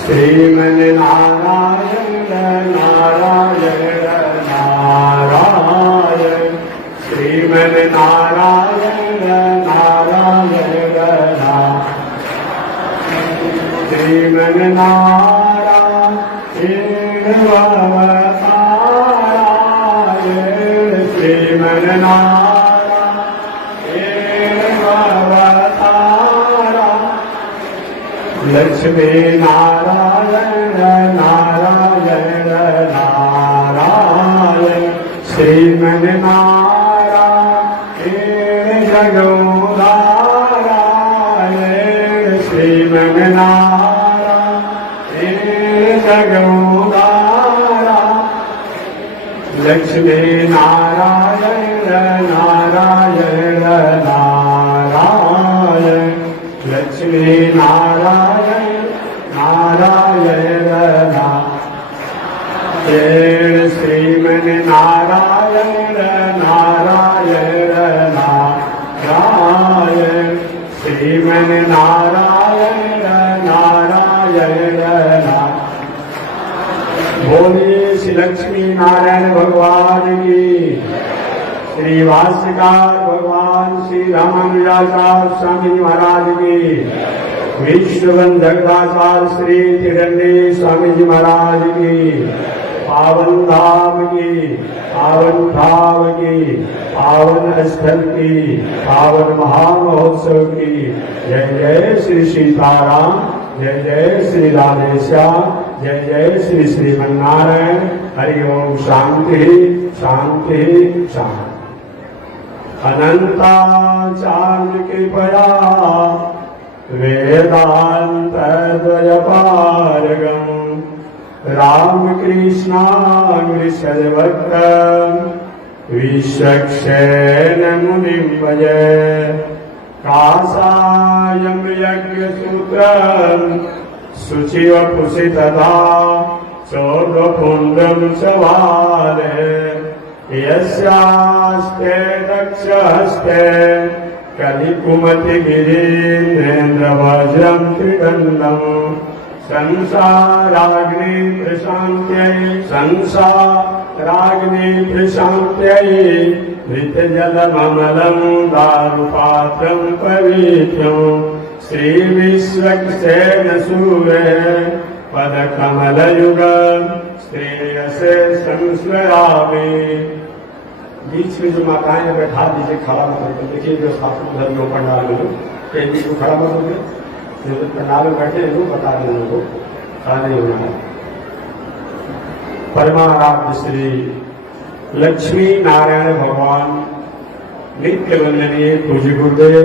श्रीमन नारायण नारायण नारायण श्रीमन नारायण नारायण श्रीमन नारायण अवतारायण श्रीमन नारायण अवतारा लक्ष्मी नारायण नारायण नारायण श्रीमन नारायण जगोदारायण श्रीमन नारायण जगोदारा लक्ष्मी नारायण नारायण नारायण लक्ष्मी नारायण नारायण नारायण श्रीमन नारायण नारायण नारायण श्रीमन नारायण नारायण बोलिए श्री लक्ष्मी नारायण भगवान की। श्री भाष्यकार भगवान श्री रामानुजाचार्य स्वामी महाराज की। विश्वबंधकाचार्य श्री त्रिदंडी स्वामी जी महाराज की। पावन धाम की, पावन भाव की, पावन स्थल की, पावन महामहोत्सव की। जय जय श्री सीताराम, जय जय श्री राधेश्याम, जय जय श्री श्रीमन्नारायण। हरि ओम। शांति शांति शांति। अनंताचार्य कृपया वेदांत द्वयपारगम् रामकृष्णामृषभक्त विश्वक्षेण मुनिं भजे। काषायं यज्ञसूत्रं शुचिवपुषि तथा चोर्ध्वपुण्ड्रं च वाले। यस्यास्ते दक्षहस्ते कलिकुमतिगिरीन्द्रेन्द्रवज्रं त्रिदण्डम् संसाराग्नि प्रशान्त्यै मृतजलममलं दारुपात्रं पवित्रम् श्रीविश्वक्सेन सूरे पदकमलयुग श्रेयसे संस्मरामि। बीच में जो माताएं बैठा दीजिए, खड़ा मत होकर देखिए जो शास्त्र उधर में पंडाल में कहीं को खड़ा मत होंगे। जो पंडाल में बैठे हैं बता दें उनको खड़ा नहीं होना है। परमाराध्य श्री लक्ष्मी नारायण भगवान नित्य वंदनीय पूज्य गुरुदेव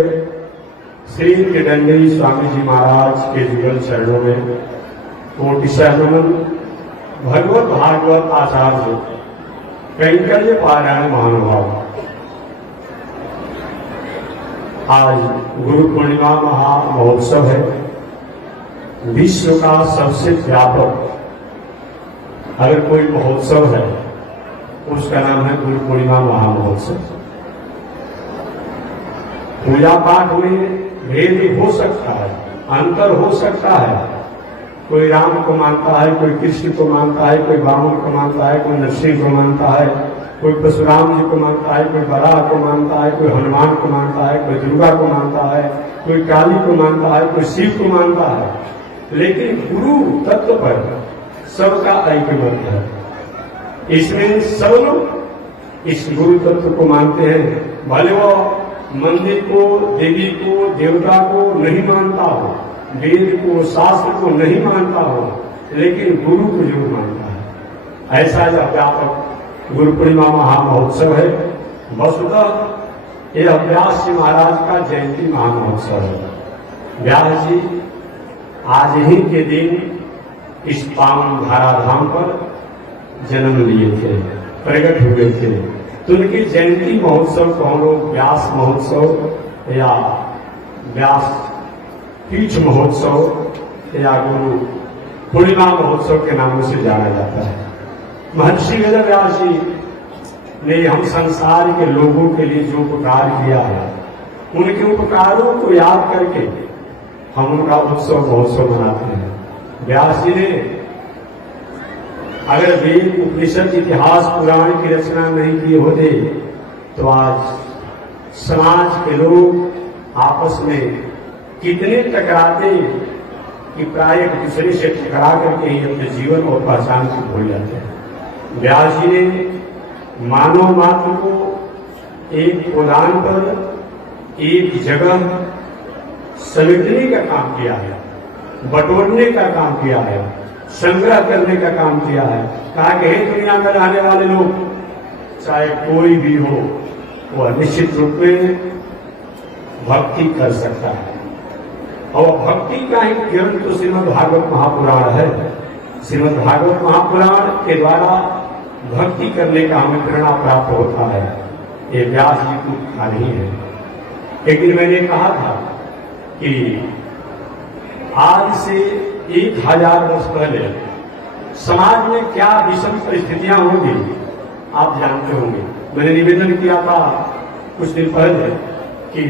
श्री त्रिदंडी स्वामी जी महाराज के जुगल चरणों में कोटिशः नमन। भगवत भागवत आचार्य कैंकर्य पारायण महानुभाव। आज गुरु पूर्णिमा महामहोत्सव है। विश्व का सबसे व्यापक अगर कोई महोत्सव है उसका नाम है गुरु पूर्णिमा महामहोत्सव। पूजा पाठ में भेद हो सकता है, अंतर हो सकता है। कोई राम को मानता है, कोई कृष्ण को मानता है, कोई वामन को मानता है, कोई नरसिंह को मानता है, कोई परशुराम जी को मानता है, कोई बराह को मानता है, कोई हनुमान को मानता है, कोई दुर्गा को मानता है, कोई काली को मानता है, कोई शिव को मानता है। लेकिन गुरु तत्व पर सबका ऐक्यमत है। इसमें सब लोग इस गुरु तत्व को मानते हैं। भले वो मंदिर को, देवी को, देवता को नहीं मानता हो, वेद को, शास्त्र को नहीं मानता हो, लेकिन गुरु को जरूर मानता है। ऐसा यह व्यापक गुरु पूर्णिमा महामहोत्सव है। वसुतः यह व्यास जी महाराज का जयंती महामहोत्सव है। व्यास जी आज ही के दिन इस पावन धाराधाम पर जन्म लिए थे, प्रकट हुए थे। तो उनकी जयंती महोत्सव को हम लोग व्यास महोत्सव या व्यास पीठ महोत्सव या गुरु पूर्णिमा महोत्सव के नामों से जाना जाता है। महर्षि वेदव्यास जी ने हम संसार के लोगों के लिए जो उपकार किया है, उनके उपकारों को याद करके हम उनका उत्सव महोत्सव मनाते हैं। व्यास जी ने अगर वेद उपनिषद इतिहास पुराण की रचना नहीं किए होते तो आज समाज के लोग आपस में कितने टकराते कि प्राय एक दूसरे से टकरा करके ही अपने जीवन और पहचान को भूल जाते हैं। व्यास जी ने मानव मात्र को एक गोदान पर एक जगह समेटने का काम किया है, बटोरने का काम किया है, संग्रह करने का काम किया है। कहा कि हे दुनिया में रहने वाले लोग, चाहे कोई भी हो, वह निश्चित रूप में भक्ति कर सकता है। और भक्ति का ही ग्रंथ तो श्रीमद् भागवत महापुराण है। श्रीमद् भागवत महापुराण के द्वारा भक्ति करने का हमें प्रेरणा प्राप्त होता है। ये व्यास जी को कहा नहीं है। एक दिन मैंने कहा था कि आज से 1000 वर्ष पहले समाज में क्या विषम परिस्थितियां होंगी आप जानते होंगे। मैंने निवेदन किया था कुछ दिन पहले कि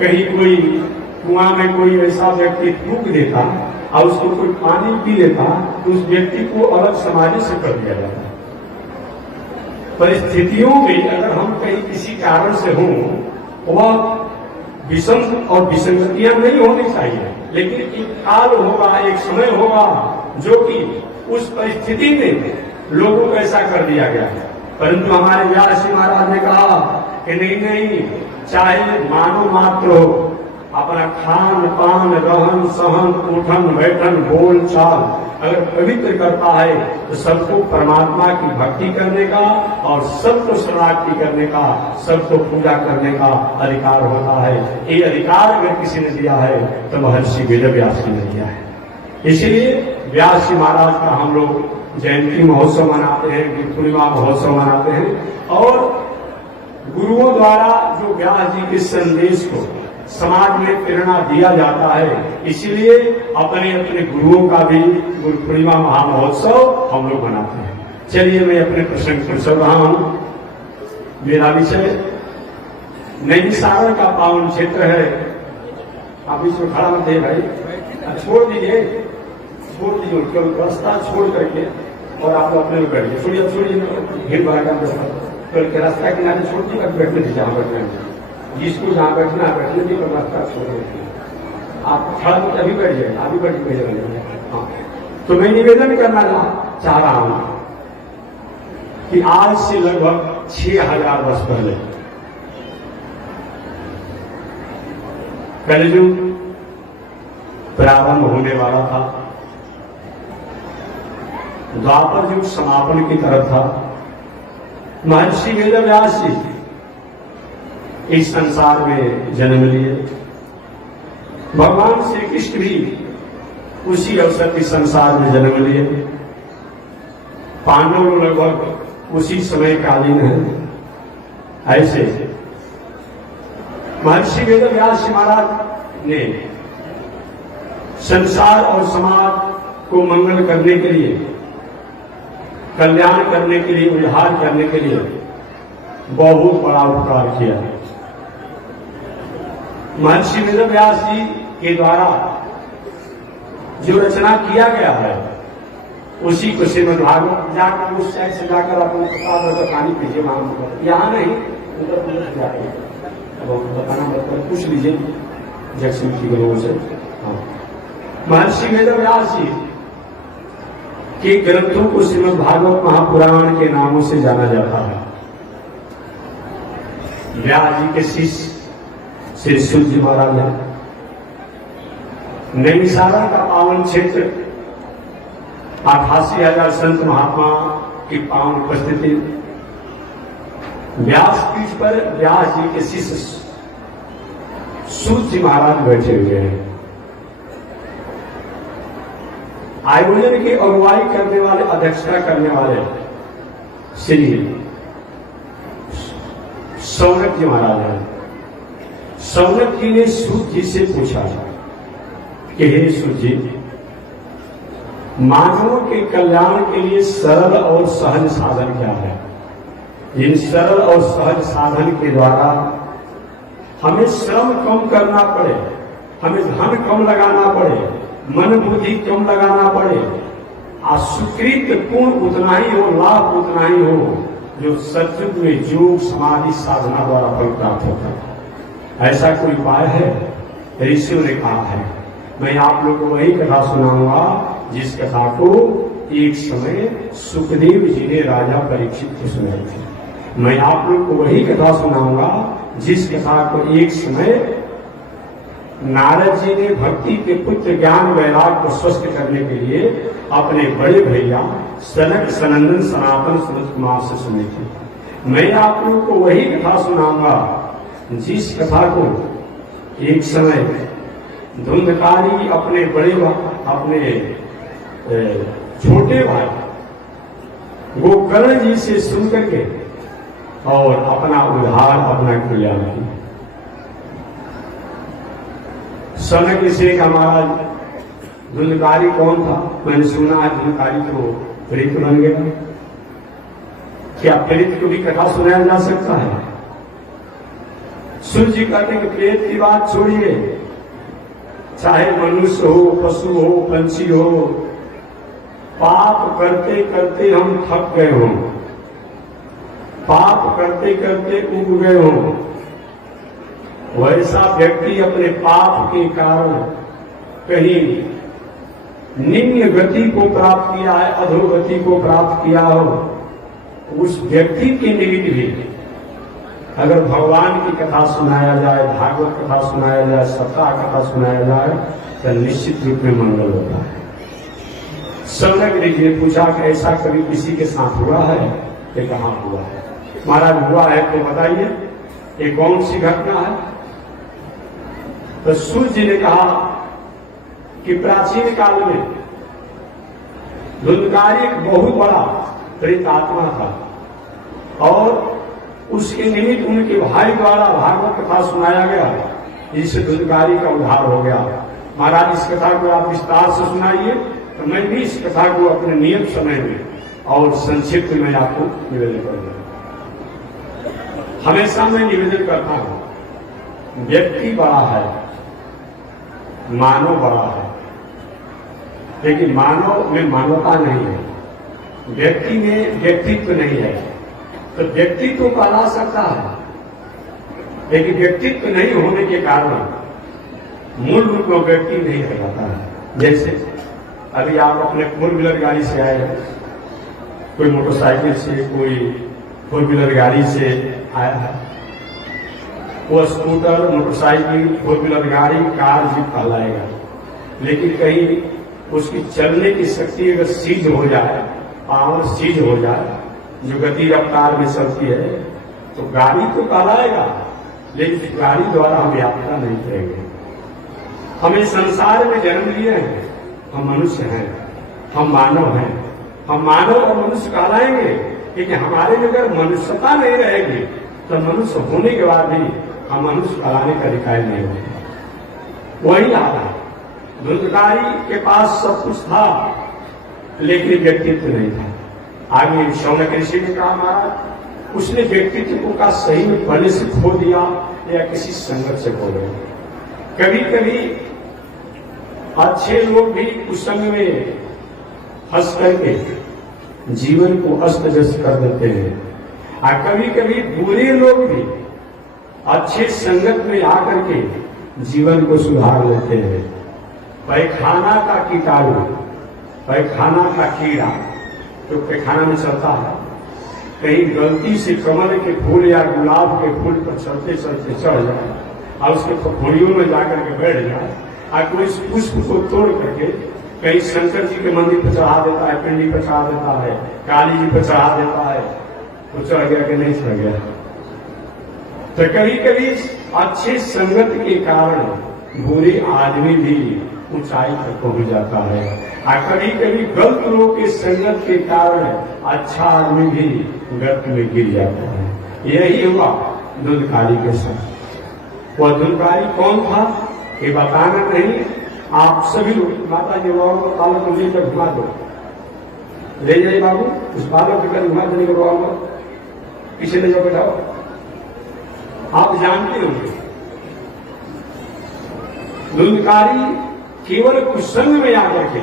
कहीं कोई कुआं में कोई ऐसा व्यक्ति थूक देता और उसको कोई पानी पी लेता तो उस व्यक्ति को अलग समाज से कर दिया जाता। परिस्थितियों में अगर हम कहीं किसी कारण से हों, वह विषम और विसंगतियां नहीं होनी चाहिए, लेकिन एक काल होगा, एक समय होगा जो कि उस परिस्थिति में लोगों को ऐसा कर दिया गया। परंतु हमारे व्यास जी महाराज ने कहा कि नहीं, चाहे मानव मात्र हो, अपना खान पान रहन सहन उठन बैठन बोल चाल अगर पवित्र करता है तो सबको परमात्मा की भक्ति करने का और सबको शरणागति करने का, सबको पूजा करने का अधिकार होता है। ये अधिकार अगर किसी ने दिया है तो महर्षि वेद व्यास जी ने दिया है। इसीलिए व्यास जी महाराज का हम लोग जयंती महोत्सव मनाते हैं, पूर्णिमा महोत्सव मनाते हैं और गुरुओं द्वारा जो व्यास जी के संदेश को समाज में प्रेरणा दिया जाता है, इसीलिए अपने अपने गुरुओं का भी गुरु पूर्णिमा महामहोत्सव हम लोग मनाते हैं। चलिए मैं अपने प्रसंग पर चल रहा हूं। मेरा विषय नैमिषारण्य का पावन क्षेत्र है। आप इसमें खड़ा मत है भाई, छोड़ दीजिए रास्ता छोड़ करके और आप अपने में बैठिए। छोड़िए भीड़ भड़ा का रास्ता किनारे छोड़ दिए, बैठने दीजिए जहां बैठने हैं। जिसको जहां बैठना है बैठने की रास्ता छोड़ दीजिए। आप खड़ा होकर अभी बैठ जाए, अभी बैठ के हाँ। तो मैं निवेदन करना चाह रहा हूं कि आज से लगभग 6000 वर्ष पहले कलयुग प्रारंभ होने वाला था। द्वापर युग समापन की तरफ था। महर्षि वेद व्यास जी इस संसार में जन्म लिए। भगवान श्री कृष्ण भी उसी अवसर इस संसार में जन्म लिए। पांडव लगभग उसी समय कालीन है। ऐसे महर्षि वेद व्यास महाराज ने संसार और समाज को मंगल करने के लिए, कल्याण करने के लिए, उद्धार करने के लिए बहुत बड़ा उपकार किया। महर्षि वेद व्यास जी के द्वारा जो रचना किया गया है उसी को श्रीमद् भागवत जाकर उस साइड से जाकर अपने प्रसाद पानी पीजिए। वहां यहाँ नहीं उधर जाकर बताना मतलब पूछ लीजिए जैक्सन की लोगों से। हाँ। महर्षि वेद व्यास जी के ग्रंथों को श्रीमद् भागवत महापुराण के नामों से जाना जाता है। व्यास जी के शिष्य श्री सूत जी महाराज है। नैमिषारण्य का पावन क्षेत्र 88,000 संत महात्मा की पावन उपस्थिति। व्यासपीठ पर व्यास जी के शिष्य सूत जी महाराज बैठे हुए हैं। आयोजन की अगुवाई करने वाले, अध्यक्षता करने वाले श्री सौनक जी महाराज हैं। सौनक जी ने सूत जी से पूछा कि हे सूत जी, मानवों के कल्याण के लिए सरल और सहज साधन क्या है? इन सरल और सहज साधन के द्वारा हमें श्रम कम करना पड़े, हमें धन कम लगाना पड़े, मन बुद्धि कम लगाना पड़े, और सुकृत पूर्ण उतना ही हो, लाभ उतना ही हो जो सतयुग में योग समाधि साधना द्वारा फल प्राप्त होता है। ऐसा कोई उपाय है? ऋषियों ने कहा है। मैं आप लोगों को वही कथा सुनाऊंगा जिस कथा को एक समय सुखदेव जी ने राजा परीक्षित को सुनाई थी। मैं आप लोग को वही कथा सुनाऊंगा जिस कथा को एक समय नारद जी ने भक्ति के पुत्र ज्ञान वैराग को स्वस्थ करने के लिए अपने बड़े भैया सनक सनंदन सनातन सुनत कुमार से सुनी थी। मैं आप लोग को वही कथा सुनाऊंगा जिस कथा को एक समय धुंधकारी अपने अपने छोटे भाई गोकर्ण जी से सुनकर के और अपना उद्धार, अपना कल्याण किया। सनक ऋषि का महाराज धुंधकारी कौन था? मैंने सुना है धुंधकारी तो प्रेत बन गया। क्या प्रेत को भी कथा सुनाया जा सकता है? सूर्य जी कहते हैं कि प्रेत की बात छोड़िए, चाहे मनुष्य हो, पशु हो, पंछी हो, पाप करते करते हम थक गए हों, पाप करते करते उब गए हों, वैसा व्यक्ति अपने पाप के कारण कहीं निम्न गति को प्राप्त किया है, अधोगति को प्राप्त किया हो, उस व्यक्ति के निमित्त भी अगर भगवान की कथा सुनाया जाए, भागवत कथा सुनाया जाए, सप्ताह कथा सुनाया जाए तो निश्चित रूप में मंगल होता है। सनक ऋषि ने पूछा कि ऐसा कभी किसी के साथ हुआ है? कि कहाँ हुआ है? महाराज हुआ है तो बताइए, ये कौन सी घटना है? तो सूर्य जी ने कहा कि प्राचीन काल में धुंधकारी एक बहुत बड़ा प्रेतात्मा था और उसके निमित्त उनके भाई द्वारा भागवत कथा सुनाया गया, जिससे धुंधकारी का उद्धार हो गया। महाराज इस कथा को आप विस्तार से सुनाइए, तो मैं भी इस कथा को अपने नियत समय में और संक्षिप्त में आपको निवेदन करूंगा। हमेशा मैं निवेदन करता हूं, व्यक्ति बड़ा है, मानव बड़ा है, लेकिन मानव में मानवता नहीं है, व्यक्ति में व्यक्तित्व नहीं है। तो व्यक्तित्व कहला सकता है, लेकिन व्यक्तित्व नहीं होने के कारण मूल रूप में व्यक्ति नहीं कहलाता है। जैसे अभी आप अपने फोर व्हीलर गाड़ी से आए, कोई मोटरसाइकिल से, कोई फोर व्हीलर गाड़ी से आया है, वो स्कूटर, मोटरसाइकिल, फोर व्हीलर गाड़ी, कार जीप कहलाएगा। लेकिन कहीं उसकी चलने की शक्ति अगर सीज हो जाए, पावर सीज हो जाए, जो गति रफ्तार में चलती है, तो गाड़ी तो कहलाएगा, लेकिन गाड़ी द्वारा हम यात्रा नहीं करेंगे। हमें संसार में जन्म लिए हैं, हम मनुष्य हैं, हम मानव हैं, हम मानव और मनुष्य कहलाएंगे, लेकिन हमारे में अगर मनुष्यता नहीं रहेगी तो मनुष्य होने के बाद भी हम मनुष्य कहलाने का अधिकार नहीं होगा। वही आता धुंधकारी के पास सब कुछ था, लेकिन व्यक्तित्व नहीं था। आगे शौनक ऋषि ने कहा, महाराज उसने व्यक्तित्व का सही में पहले से खो दिया या किसी संगत से खो गया। कभी कभी अच्छे लोग भी उस समय में हंस करके जीवन को अस्त व्यस्त कर देते हैं, और कभी कभी बुरे लोग भी अच्छे संगत में आकर के जीवन को सुधार लेते हैं। पैखाना का कीटाणु, पैखाना का कीड़ा तो पैखाना में चलता है, कहीं गलती से कमल के फूल या गुलाब के फूल पर चलते चलते चढ़ जाए और उसके फफोड़ियों में जाकर के बैठ जाए, और कोई पुष्प को तोड़ करके कहीं शंकर जी के मंदिर पर चढ़ा देता है, पिंडी पर चढ़ा देता है, काली जी पर चढ़ा देता है, तो चढ़ गया कि नहीं चढ़ गया। तो कभी कभी अच्छे संगत के कारण बुरे आदमी भी ऊंचाई तक पहुंच जाता है, और कभी कभी गलत लोगों के संगत के कारण अच्छा आदमी भी गर्त में गिर जाता है। यही हुआ धुंधकारी के साथ। वह धुंधकारी कौन था ये बताना नहीं, आप सभी लोग माता जी बाबू को बालक को लेकर घुमा दो, ले जाइए बाबू उस बालक के घुमा देने के बाबू पीछे ले जाओ, बैठाओ। आप जानते होंगे धुंधकारी केवल कुसंग में आकर के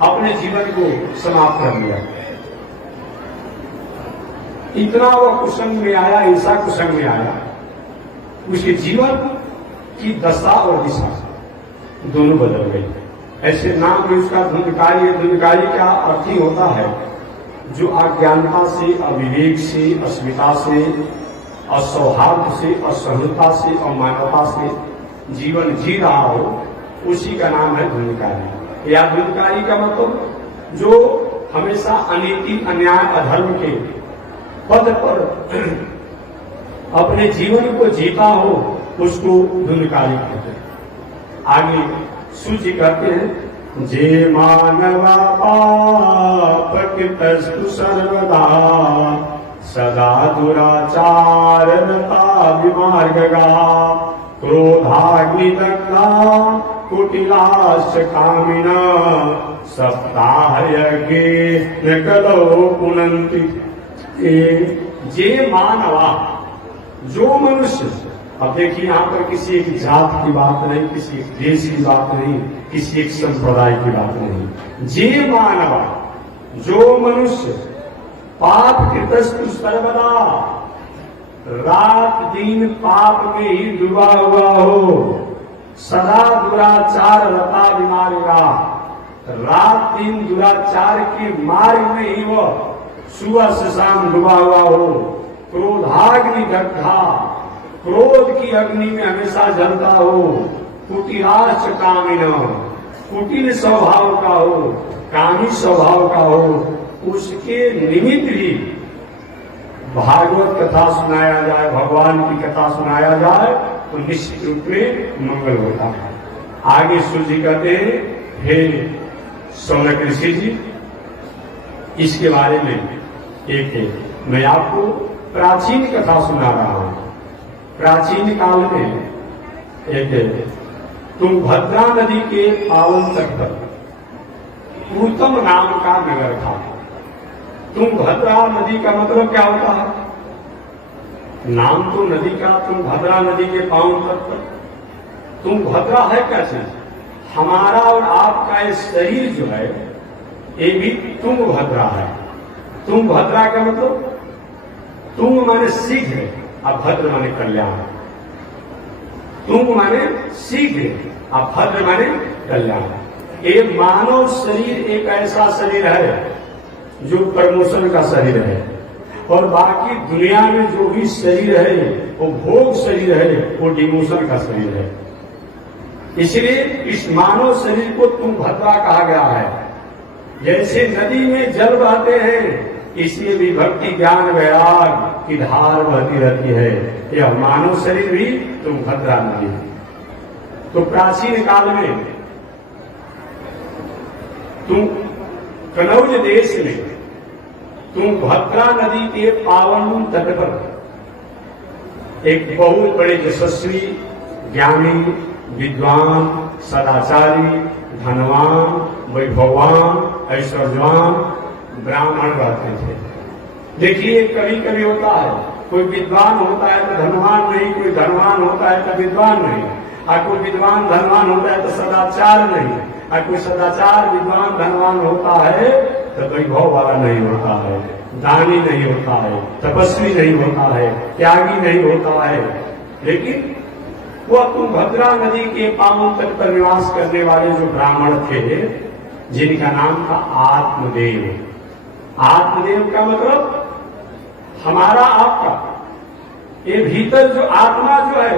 अपने जीवन को समाप्त कर लिया। इतना वो कुसंग में आया, ऐसा कुसंग में आया, उसके जीवन की दशा और दिशा दोनों बदल गई। ऐसे नाम में उसका धुंधकारी। धुंधकारी का अर्थ ही होता है जो अज्ञानता से, अविवेक से, अस्मिता से, असौहार्द से, असहजता से, अमानवता से जीवन जी रहा हो, उसी का नाम है धुंधकारी। या धुंधकारी का मतलब जो हमेशा अनीति, अन्याय, अधर्म के पद पर अपने जीवन को जीता हो, उसको धुंधकारी कहते हैं। आगे सूची कहते हैं, जे मानवा पाप कृतस्तु सर्वदा सदा दुराचारता विमार्गगा क्रोधाग्निदग्धा कुटिलाश्च कामिना सप्ताह यज्ञे न कलो पुनन्ति। जे मानवा, जो मनुष्य, अब देखिए यहां पर किसी एक जात की बात नहीं, किसी एक देश की बात नहीं, किसी एक संप्रदाय की बात नहीं। जे मानवा, जो मनुष्य पाप कृतस्तु सर्वदा, रात दिन पाप में ही डूबा हुआ हो, सदा दुराचार रता विमार्गा, रात दिन दुराचार के मार्ग में ही वो सुबह से शाम डूबा हुआ हो, क्रोधाग्नि दग्धा, क्रोध की अग्नि में हमेशा जलता हो, कुटिलाश्च कामिना, कुटिल स्वभाव का हो, कामी स्वभाव का हो, उसके निमित्त ही भागवत कथा सुनाया जाए, भगवान की कथा सुनाया जाए तो निश्चित रूप में मंगल होता है। आगे सूर्य कहते हैं, हे शौनक ऋषि जी, इसके बारे में एक मैं आपको प्राचीन कथा सुना रहा हूं। प्राचीन काल में एक तुंगभद्रा नदी के पावन तट पर पूतम नाम का नगर था। तुंगभद्रा नदी का मतलब क्या होता है? नाम तो नदी का तुंगभद्रा नदी के पावन तट पर। तुंगभद्रा है क्या चीज? हमारा और आपका ये शरीर जो है ये भी तुंगभद्रा है। तुंगभद्रा का मतलब तुंग माने शीघ्र और भद्र माने कल्याण। तुंग माने शीघ्र और भद्र माने कल्याण। एक मानव शरीर एक ऐसा शरीर है जो प्रमोशन का शरीर है, और बाकी दुनिया में जो भी शरीर है वो भोग शरीर है, वो डिमोशन का शरीर है। इसलिए इस मानव शरीर को तुंगभद्रा कहा गया है। जैसे नदी में जल बहते हैं, इसलिए भी भक्ति ज्ञान वैराग की धार बहती रहती है। यह मानव शरीर भी तुंगभद्रा नदी है। तो प्राचीन काल में कनौज देश में तुंगभद्रा नदी के पावन तट पर एक बहुत बड़े यशस्वी, ज्ञानी, विद्वान, सदाचारी, धनवान, वैभववान, ऐश्वर्यवान ब्राह्मण रहते थे। देखिए कभी कभी होता है कोई विद्वान होता है तो धनवान नहीं, कोई धनवान होता है तो विद्वान नहीं, और कोई विद्वान धनवान होता है तो सदाचार नहीं, और कोई सदाचार विद्वान धनवान होता है तो वैभव वाला नहीं होता है, दानी नहीं होता है, तपस्वी नहीं होता है, त्यागी नहीं होता है। लेकिन वह तुंगभद्रा नदी के पावन तट पर निवास करने वाले जो ब्राह्मण थे, जिनका नाम था आत्मदेव। आत्मदेव का मतलब हमारा आपका, ये भीतर जो आत्मा जो है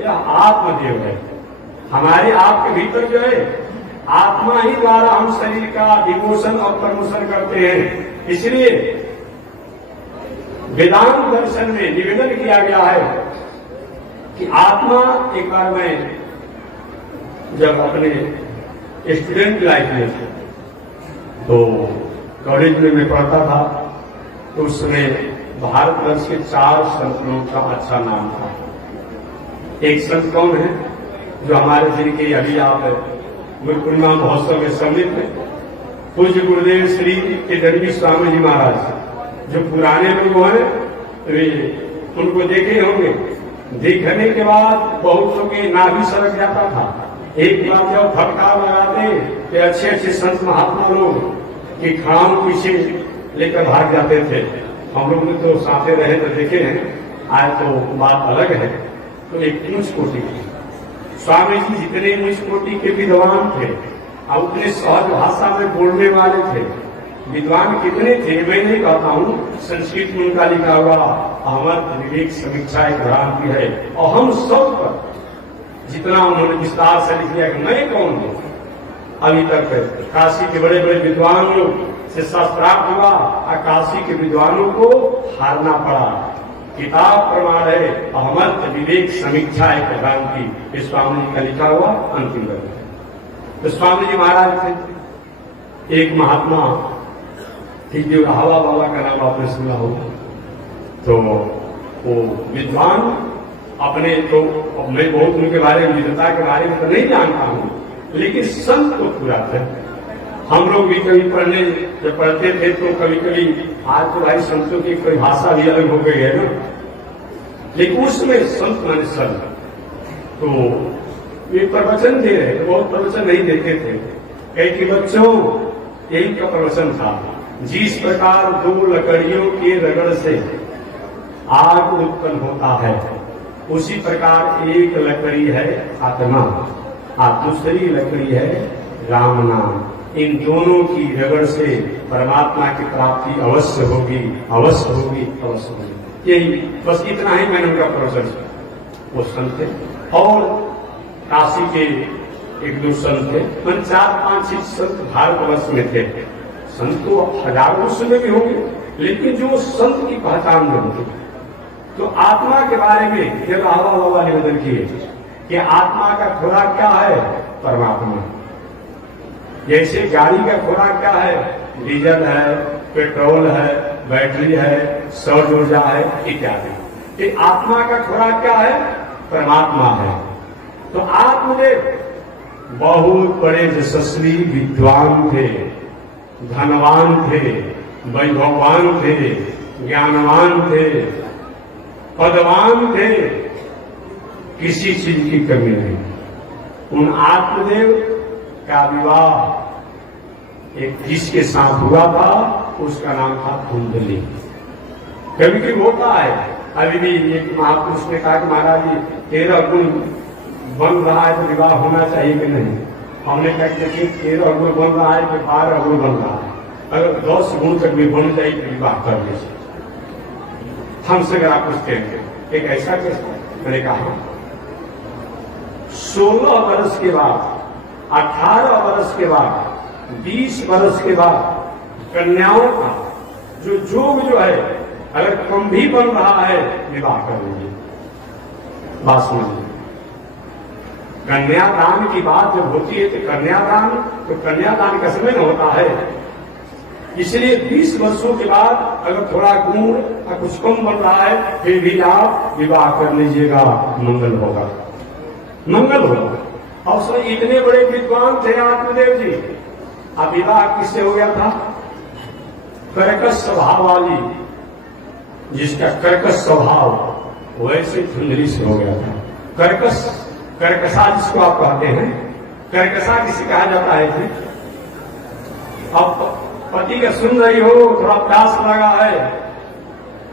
यह आत्मदेव है। हमारे आपके भीतर जो है आत्मा ही द्वारा हम शरीर का डिमोशन और प्रमोशन करते हैं। इसलिए वेदांत दर्शन में निवेदन किया गया है कि आत्मा, एक बार मैं जब अपने स्टूडेंट लाइफ में थे तो कॉलेज में मैं पढ़ता था, तो उस समय भारतवर्ष के 4 संतों का अच्छा नाम था। एक संत कौन है जो हमारे जिनके अभी आप गुरु पूर्णिमा महोत्सव में सम्मिलित है, पूज्य गुरुदेव श्री केदारी स्वामी जी महाराज, जो पुराने लोग हैं वे उनको देखे होंगे। देखने के बाद बहुत लोग के नाभि सरक जाता था। एक बार जब फटकार लगाते कि अच्छे अच्छे संत महात्मा लोग कि खाम पीछे लेकर भाग जाते थे। हम लोग ने तो साथे रहे तो देखे हैं, आज तो बात अलग है। तो एक ऊंच कोटि स्वामी जी जितने ऊंच कोटि के विद्वान थे और उतने सहज भाषा में बोलने वाले थे। विद्वान कितने थे मैं नहीं कहता हूँ, संस्कृत में उनका लिखा हुआ अहमद विवेक समीक्षा एक भ्रांति है। और हम सब पर जितना उन्होंने विस्तार से लिख दिया कि मैं कौन हूं। अभी तक काशी के बड़े बड़े विद्वानों से शास्त्रार्थ हुआ और काशी के विद्वानों को हारना पड़ा। किताब प्रमाण है अहमद विवेक समीक्षा एक भ्रांति, स्वामी जी का लिखा हुआ अंतिम ग्रंथ। तो स्वामी जी महाराज थे। एक महात्मा ठीक जो हवा बाबा का नाम आपने सुना हो, तो वो विद्वान अपने तो मैं बहुत उनके बारे में विद्वता के बारे में तो नहीं जानता हूँ, लेकिन संत तो पूरा थे। हम लोग भी कभी पढ़ने जब पढ़ते थे तो कभी कभी आज तो भाई संतों की परिभाषा भी अलग हो गई है ना, लेकिन उसमें संत माने संत। तो ये प्रवचन दे रहे, बहुत प्रवचन नहीं देते थे। कई के बच्चों यही का प्रवचन था, जिस प्रकार दो लकड़ियों के रगड़ से आग उत्पन्न होता है, उसी प्रकार एक लकड़ी है आत्मा और दूसरी लकड़ी है राम नाम। इन दोनों की रगड़ से परमात्मा की प्राप्ति अवश्य होगी, अवश्य होगी, अवश्य होगी। यही बस इतना ही मैंने उनका प्रवचन किया। वो संत थे और काशी के एक दो संत थे, मन 4-5 संत भारतवर्ष में थे। संत तो हजारों में भी होंगे, लेकिन जो संत की पहचान में होती। तो आत्मा के बारे में जब हवा बाबा निवेदन किए कि आत्मा का खुराक क्या है, परमात्मा। जैसे गाड़ी का खुराक क्या है, डीजल है, पेट्रोल है, बैटरी है, सौर ऊर्जा है इत्यादि। आत्मा का खुराक क्या है, परमात्मा है। तो आत्मदेव बहुत बड़े यशस्वी विद्वान थे, धनवान थे, वैभववान थे, ज्ञानवान थे, पदवान थे, किसी चीज की कमी नहीं। उन आत्मदेव का विवाह एक जिसके साथ हुआ था उसका नाम था कुंडली। कभी कभी होता है, अभी भी एक महापुरुष ने कहा कि महाराज जी 13 गुण बन रहा है तो विवाह होना चाहिए कि नहीं। हमने कहा कि 13 गुण बन रहा है कि 12 गुण बन रहा है, अगर 10 गुण तक भी बन जाए तो विवाह कर लीजिए। हमसे अगर आप पूछते हैं एक ऐसा कैसा, मैंने कहा 16 वर्ष के बाद, 18 वर्ष के बाद, 20 वर्ष के बाद कन्याओं का जो जोग जो है अगर कम भी बन रहा है विवाह कर लीजिए। बात समझिए, कन्यादान की बात जब होती है तो कन्यादान का समय न होता है। इसलिए 20 वर्षों के बाद अगर थोड़ा गुण या कुछ कम बन रहा है फिर भी आप विवाह कर लीजिएगा, मंगल होगा, मंगल होगा। और उसमें इतने बड़े विद्वान थे आत्मदेव जी। अब विवाह किससे हो गया था, कर्कश स्वभाव वाली, जिसका कर्कश स्वभाव वैसे धुंधली से हो गया था। कर्कशा जिसको आप कहते हैं, कर्कशा किसे कहा जाता है जी। अब पति का सुन रही हो, थोड़ा प्यास लगा है,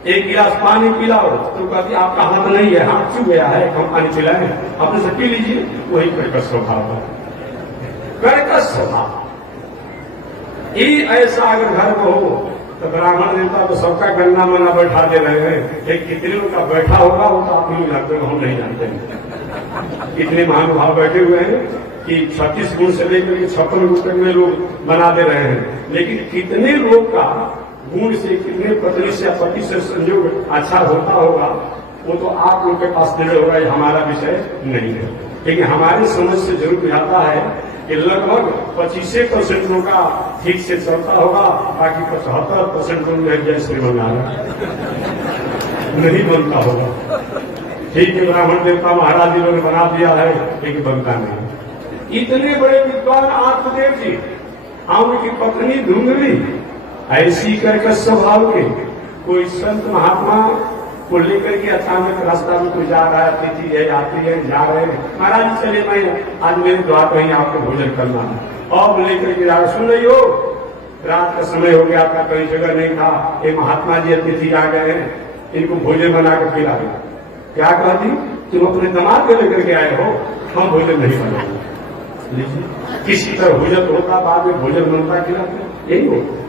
एक गिलास पानी पिलाओ तो कहती आपका हाथ नहीं है, हाथ चुभ गया है, हम पानी पिलाएं, अपने से पी लीजिए। वही कर्कश स्वभाव है, कर्कश स्वभाव। ये ऐसा अगर घर में हो तो ब्राह्मण देवता तो सबका गन्ना मना बैठा दे रहे हैं, लेकिन कितने लोग का बैठा होगा वो तो आप नहीं जानते, हम नहीं जानते। कितने महानुभाव बैठे हुए हैं कि 36 गुण से लेकर 56 गुण तक में लोग बना दे रहे हैं, लेकिन कितने लोग का गुण से, कितने पत्नी से या पति से संयोग अच्छा होता होगा वो तो आप लोग के पास निर्णय होगा, ये हमारा विषय नहीं है। लेकिन हमारी समझ से जरूर बुझाता है कि लगभग 25% लोगों का ठीक से चलता होगा, बाकी 75% लोग जय श्रीमंगारा नहीं बनता होगा। ठीक है, ब्राह्मण देवता महाराज जी ने बना दिया है, लेकिन बनता नहीं। इतने बड़े विद्वान आत्मदेव जी, उनकी पत्नी धुंधली, ऐसी कर्कश स्वभाव के कोई संत महात्मा वो लेकर के अचानक रास्ता में कोई जा रहा है, अतिथि है, यात्री है, जा रहे हैं, महाराज जी चले मैं आज मेरे द्वार पर ही आपको भोजन करना है। और लेकर के जा रहे, सुन रही हो, रात का समय हो गया था, कहीं जगह नहीं था, ये महात्मा जी अतिथि आ गए हैं, इनको भोजन बना कर खिला दो। क्या कहा थी, तुम अपने दामाद को लेकर के आए हो, हम भोजन नहीं बनाएंगे। लीजिए, किसी तरह भोजन होता, बाद में भोजन बनता, खिलाते, यही होता।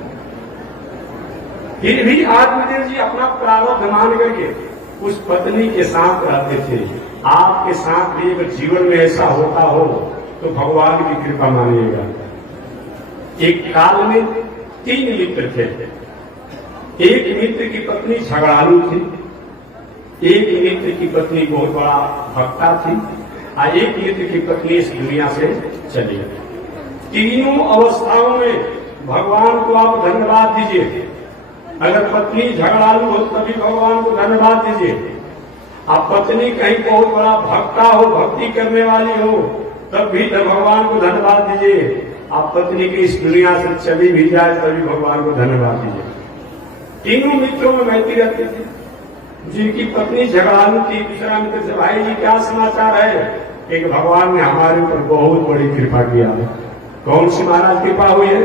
फिर भी आत्मदेव जी अपना प्रारब्ध मान करके उस पत्नी के साथ रहते थे। आपके साथ भी अगर जीवन में ऐसा होता हो तो भगवान की कृपा मानिएगा। एक काल में 3 मित्र थे। एक मित्र की पत्नी झगड़ालू थी, एक मित्र की पत्नी बहुत बड़ा भक्ता थी, और एक मित्र की पत्नी इस दुनिया से चली गई। तीनों अवस्थाओं में भगवान को आप धन्यवाद दीजिए। अगर पत्नी झगड़ालू हो तभी भगवान को धन्यवाद दीजिए। आप पत्नी कहीं बहुत बड़ा भक्ता हो, भक्ति करने वाली हो, तब भी भगवान को धन्यवाद दीजिए। आप पत्नी की इस दुनिया से चली भी जाए तभी भगवान को धन्यवाद दीजिए। तीनों मित्रों में मैत्री रहती थी। जिनकी पत्नी झगड़ालू थी, दूसरा मित्र से, भाई जी क्या समाचार है? एक भगवान ने हमारे ऊपर बहुत बड़ी कृपा किया है। कौन सी महाराज कृपा हुई है?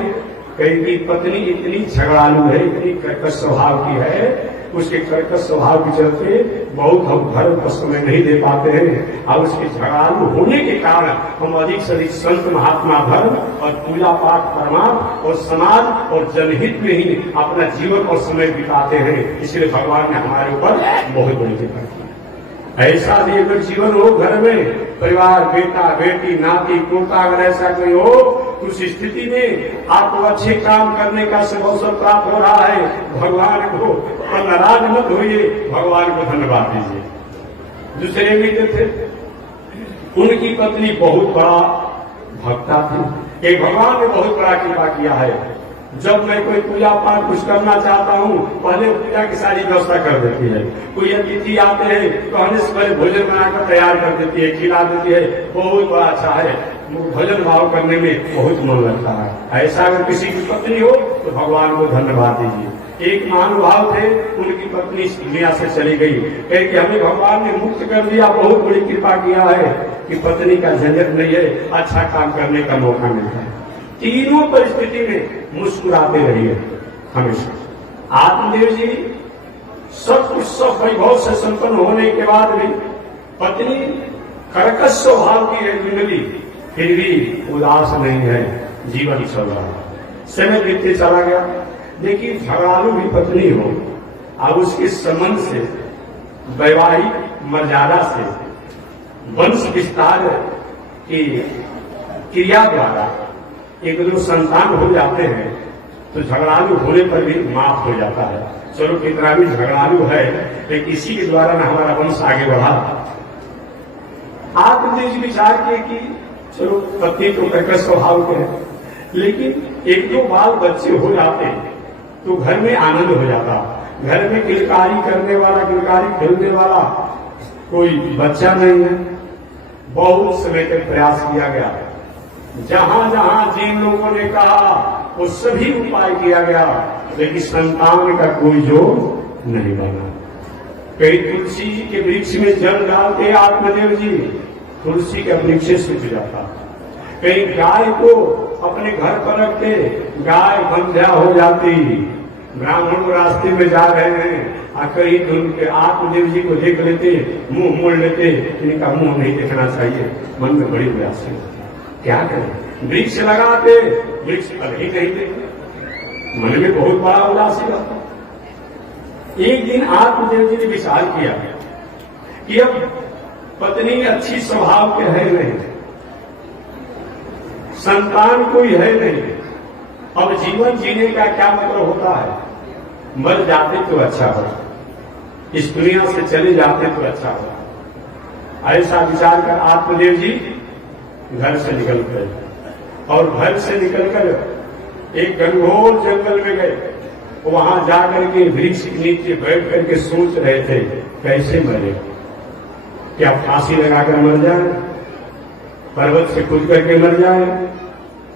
कहीं की पत्नी इतनी झगड़ालू है, इतनी कर्कश स्वभाव की है, उसके कर्कश स्वभाव के चलते बहुत हम धर्म को समय नहीं दे पाते हैं। और उसके झगड़ालू होने के कारण हम अधिक से अधिक संत महात्मा धर्म और पूजा पाठ परमार्थ और समाज और जनहित में ही अपना जीवन और समय बिताते हैं। इसलिए भगवान ने हमारे ऊपर बहुत बड़ी कृपा की। ऐसा भी अगर जीवन हो, घर में परिवार, बेटा बेटी, नाती पोता, अगर ऐसा कोई हो, तो उस स्थिति में आपको अच्छे काम करने का सब अवसर प्राप्त हो रहा है, भगवान को पर नाराज मत होइए, भगवान को धन्यवाद दीजिए। दूसरे मित्र थे, उनकी पत्नी बहुत बड़ा भक्ता थी। एक भगवान ने बहुत बड़ा कृपा किया है। जब मैं कोई पूजा पाठ कुछ करना चाहता हूँ, पहले पूजा की सारी व्यवस्था कर देती है। कोई अतिथि आते हैं तो आने से पहले भोजन बनाकर तैयार कर देती है, खिला देती है। बहुत बड़ा अच्छा है, भोजन भाव करने में बहुत मन लगता है। ऐसा अगर किसी की पत्नी हो तो भगवान को धन्यवाद दीजिए। एक महानुभाव थे, उनकी पत्नी इस दुनिया से चली गई, कह कि हमें भगवान ने मुक्त कर दिया, बहुत बड़ी कृपा किया है कि पत्नी का झंझट नहीं है, अच्छा काम करने का मौका मिलता है। तीनों परिस्थिति में मुस्कुराते रहिए हमेशा। आत्मदेव जी सब कुछ सब वैभव से संपन्न होने के बाद भी पत्नी कर्कश स्वभाव की है, मिली, फिर भी उदास नहीं है, जीवन चल रहा है। समय बीतते चला गया। देखिए, झगड़ालू भी पत्नी हो और उसके संबंध से, वैवाहिक मर्यादा से, वंश विस्तार की क्रिया द्वारा एक दो संतान हो जाते हैं तो झगड़ालू होने पर भी माफ हो जाता है। चलो कितना भी झगड़ालू है, लेकिन इसी के द्वारा ना हमारा वंश आगे बढ़ा। आत्मदेव जी विचार किए कि चलो पत्नी तो कर्कश स्वभाव के है, लेकिन एक दो बाल बच्चे हो जाते तो घर में आनंद हो जाता। घर में किलकारी करने वाला, किलकारी खेलने वाला कोई बच्चा नहीं है। बहुत समय तक प्रयास किया गया, जहां जहां जिन लोगों ने कहा वो सभी उपाय किया गया, लेकिन संतान का कोई जोर नहीं बना। कई तुलसी के वृक्ष में जल डालते आत्मदेव जी, तुलसी का वृक्ष सूख जाता। कई गाय को अपने घर पर रखते, गाय बंध्या हो जाती। ब्राह्मण को रास्ते में जा रहे हैं, कहीं उनके आत्मदेव जी को देख लेते, मुंह मोड़ लेते, इनका मुंह नहीं देखना चाहिए। मन में बड़ी प्रयास है, क्या करें? वृक्ष लगाते, वृक्ष फल ही नहीं देते, मन में बहुत बड़ा उदासी रहता। एक दिन आत्मदेव जी ने विचार किया कि अब पत्नी अच्छी स्वभाव के है नहीं, संतान कोई है नहीं, अब जीवन जीने का क्या मतलब होता है? मर जाते तो अच्छा हो, इस दुनिया से चले जाते तो अच्छा हो। ऐसा विचार कर आत्मदेव जी घर से निकल गए और घर से निकलकर एक घनघोर जंगल में गए। वहां जाकर के वृक्ष के नीचे बैठ करके सोच रहे थे कैसे मरे, क्या फांसी लगाकर मर जाए, पर्वत से कूद करके मर जाए,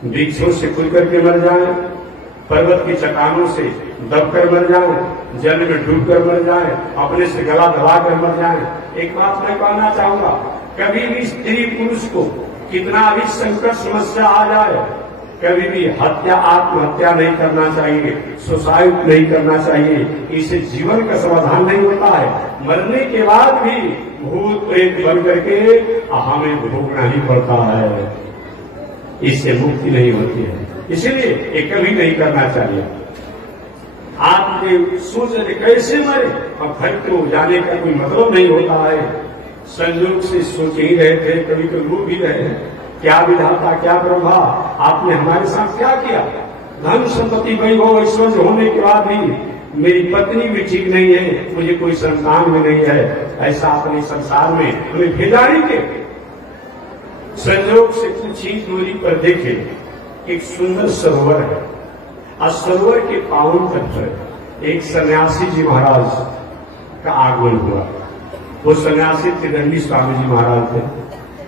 वृक्षों से कूद करके मर जाए, पर्वत की चट्टानों से दबकर मर जाए, जल में डूबकर मर जाए, अपने से गला दबाकर मर जाए। एक बात मैं कहना चाहूंगा, कभी भी स्त्री पुरुष को कितना भी संकट समस्या आ जाए, कभी भी हत्या आत्महत्या नहीं करना चाहिए, सुसाइड नहीं करना चाहिए। इससे जीवन का समाधान नहीं होता है। मरने के बाद भी भूत प्रेत बन करके हमें भोगना ही पड़ता है, इससे मुक्ति नहीं होती है। इसलिए ये कभी नहीं करना चाहिए। आपके सोच रहे कैसे मरे, अब घर को जाने का कोई मतलब नहीं होता है। संयोग से सोच ही रहे थे, कभी कभी वो भी रहे, क्या विधाता क्या ब्रह्मा, आपने हमारे साथ क्या किया। धन संपत्ति वैभव ऐश्वर्य होने के बाद भी मेरी पत्नी भी ठीक नहीं है, मुझे कोई संतान भी नहीं है, ऐसा अपने संसार में हमें भेजा नहीं के। संयोग से कुछ ही दूरी पर देखे एक सुंदर सरोवर है, और सरोवर के पावन तट पर एक सन्यासी जी महाराज का आगमन हुआ। वो सन्यासी त्रिदंडी स्वामी जी महाराज थे।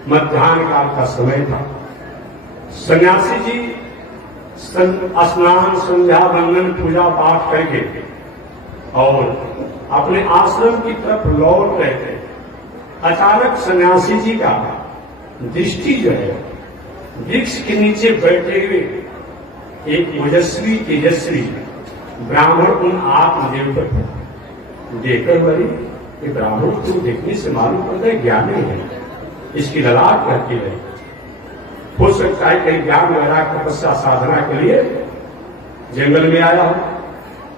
मध्याह्न काल का समय था। सन्यासी जी स्नान संध्या वंदन पूजा पाठ करके और अपने आश्रम की तरफ लौट रहे थे। अचानक सन्यासी जी का दृष्टि जो है वृक्ष के नीचे बैठे हुए एक ओजस्वी तेजस्वी ब्राह्मण उन आत्मदेव पर देखकर बड़ी कि ब्राह्मण को देखने से मालूम पड़ता है ज्ञानी है, इसकी ललाट करती है। हो सकता है कहीं ज्ञान वैराग तपस्या साधना के लिए जंगल में आया हो।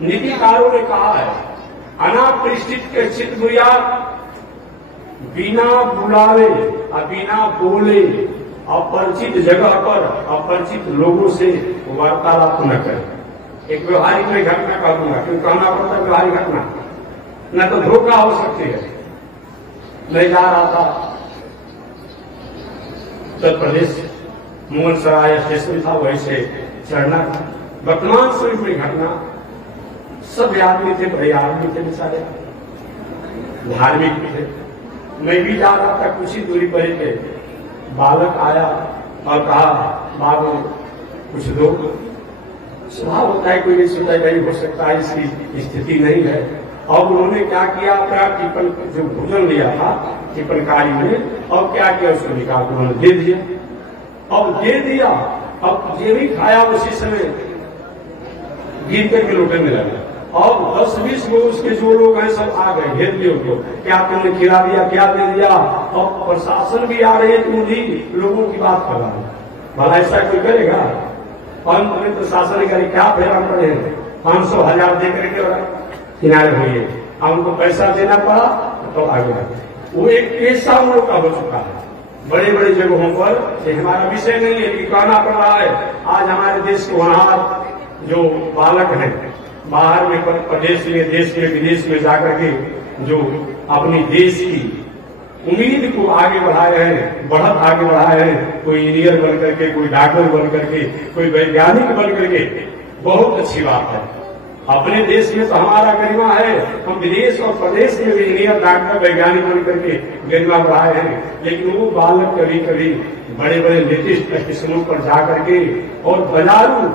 नीतिकारों ने कहा है, अनापरिष्ठित के चित्त बुया, बिना बुलावे और बिना बोले अपरिचित जगह पर अपरिचित लोगों से वार्तालाप न करें। एक व्यवहारिक में घटना कहूंगा, क्यों कहना पड़ता है व्यवहारिक घटना, न तो धोखा हो सकती है। मैं जा रहा था उत्तर प्रदेश, मोहन सराय स्टेशन था, वैसे चढ़ना था। वर्तमान समय में घटना, सब आदमी थे, बड़े आदमी थे, बेचारे धार्मिक भी थे। मैं भी जा रहा था, कुछ ही दूरी पर थे। बालक आया और कहा, बाबू कुछ दो। स्वभाव होता है, कोई नहीं सोचा नहीं हो सकता है, इसकी स्थिति नहीं है। और उन्होंने क्या किया, अपना टिफिन जो भोजन लिया था टिफिनकारी में, और क्या किया, उसको निकाल कर उन्होंने दे दिया। अब दे दिया, अब ये भी खाया, उसी समय गिर करके लोटे में लगा। और 10-20 लोग उसके जो लोग हैं सब आ गए, घेर लिए उनको, क्या तुमने खिला दिया, क्या दे दिया। और प्रशासन भी आ रही है, तुम भी लोगों की बात कर रहा है। भला ऐसा कोई करेगा? पंत में प्रशासन करे, क्या फेरा पड़े, 500,000 दे करके किनारे हुए, अब उनको पैसा देना पड़ा तो आगे वो एक पेशा उन लोग का हो चुका है। बड़े बड़े जगहों पर, ये हमारा विषय नहीं है कि कहना पड़ रहा है। आज हमारे देश के वहां जो बालक हैं, बाहर में प्रदेश में, देश में, विदेश में जाकर के जो अपनी देश की उम्मीद को आगे बढ़ाए हैं, बढ़त आगे बढ़ाए हैं, कोई इंजीनियर बन करके, कोई डॉक्टर बन करके, कोई वैज्ञानिक बन करके, बहुत अच्छी बात है। अपने देश में तो हमारा गरिमा है, हम विदेश और प्रदेश में भी इंजीनियर डॉक्टर वैज्ञानिक बन करके गरिमा बढ़ाए हैं। लेकिन वो बालक कभी कभी बड़े बड़े लेटेस्ट स्टेशनों पर जाकर के और बाजारू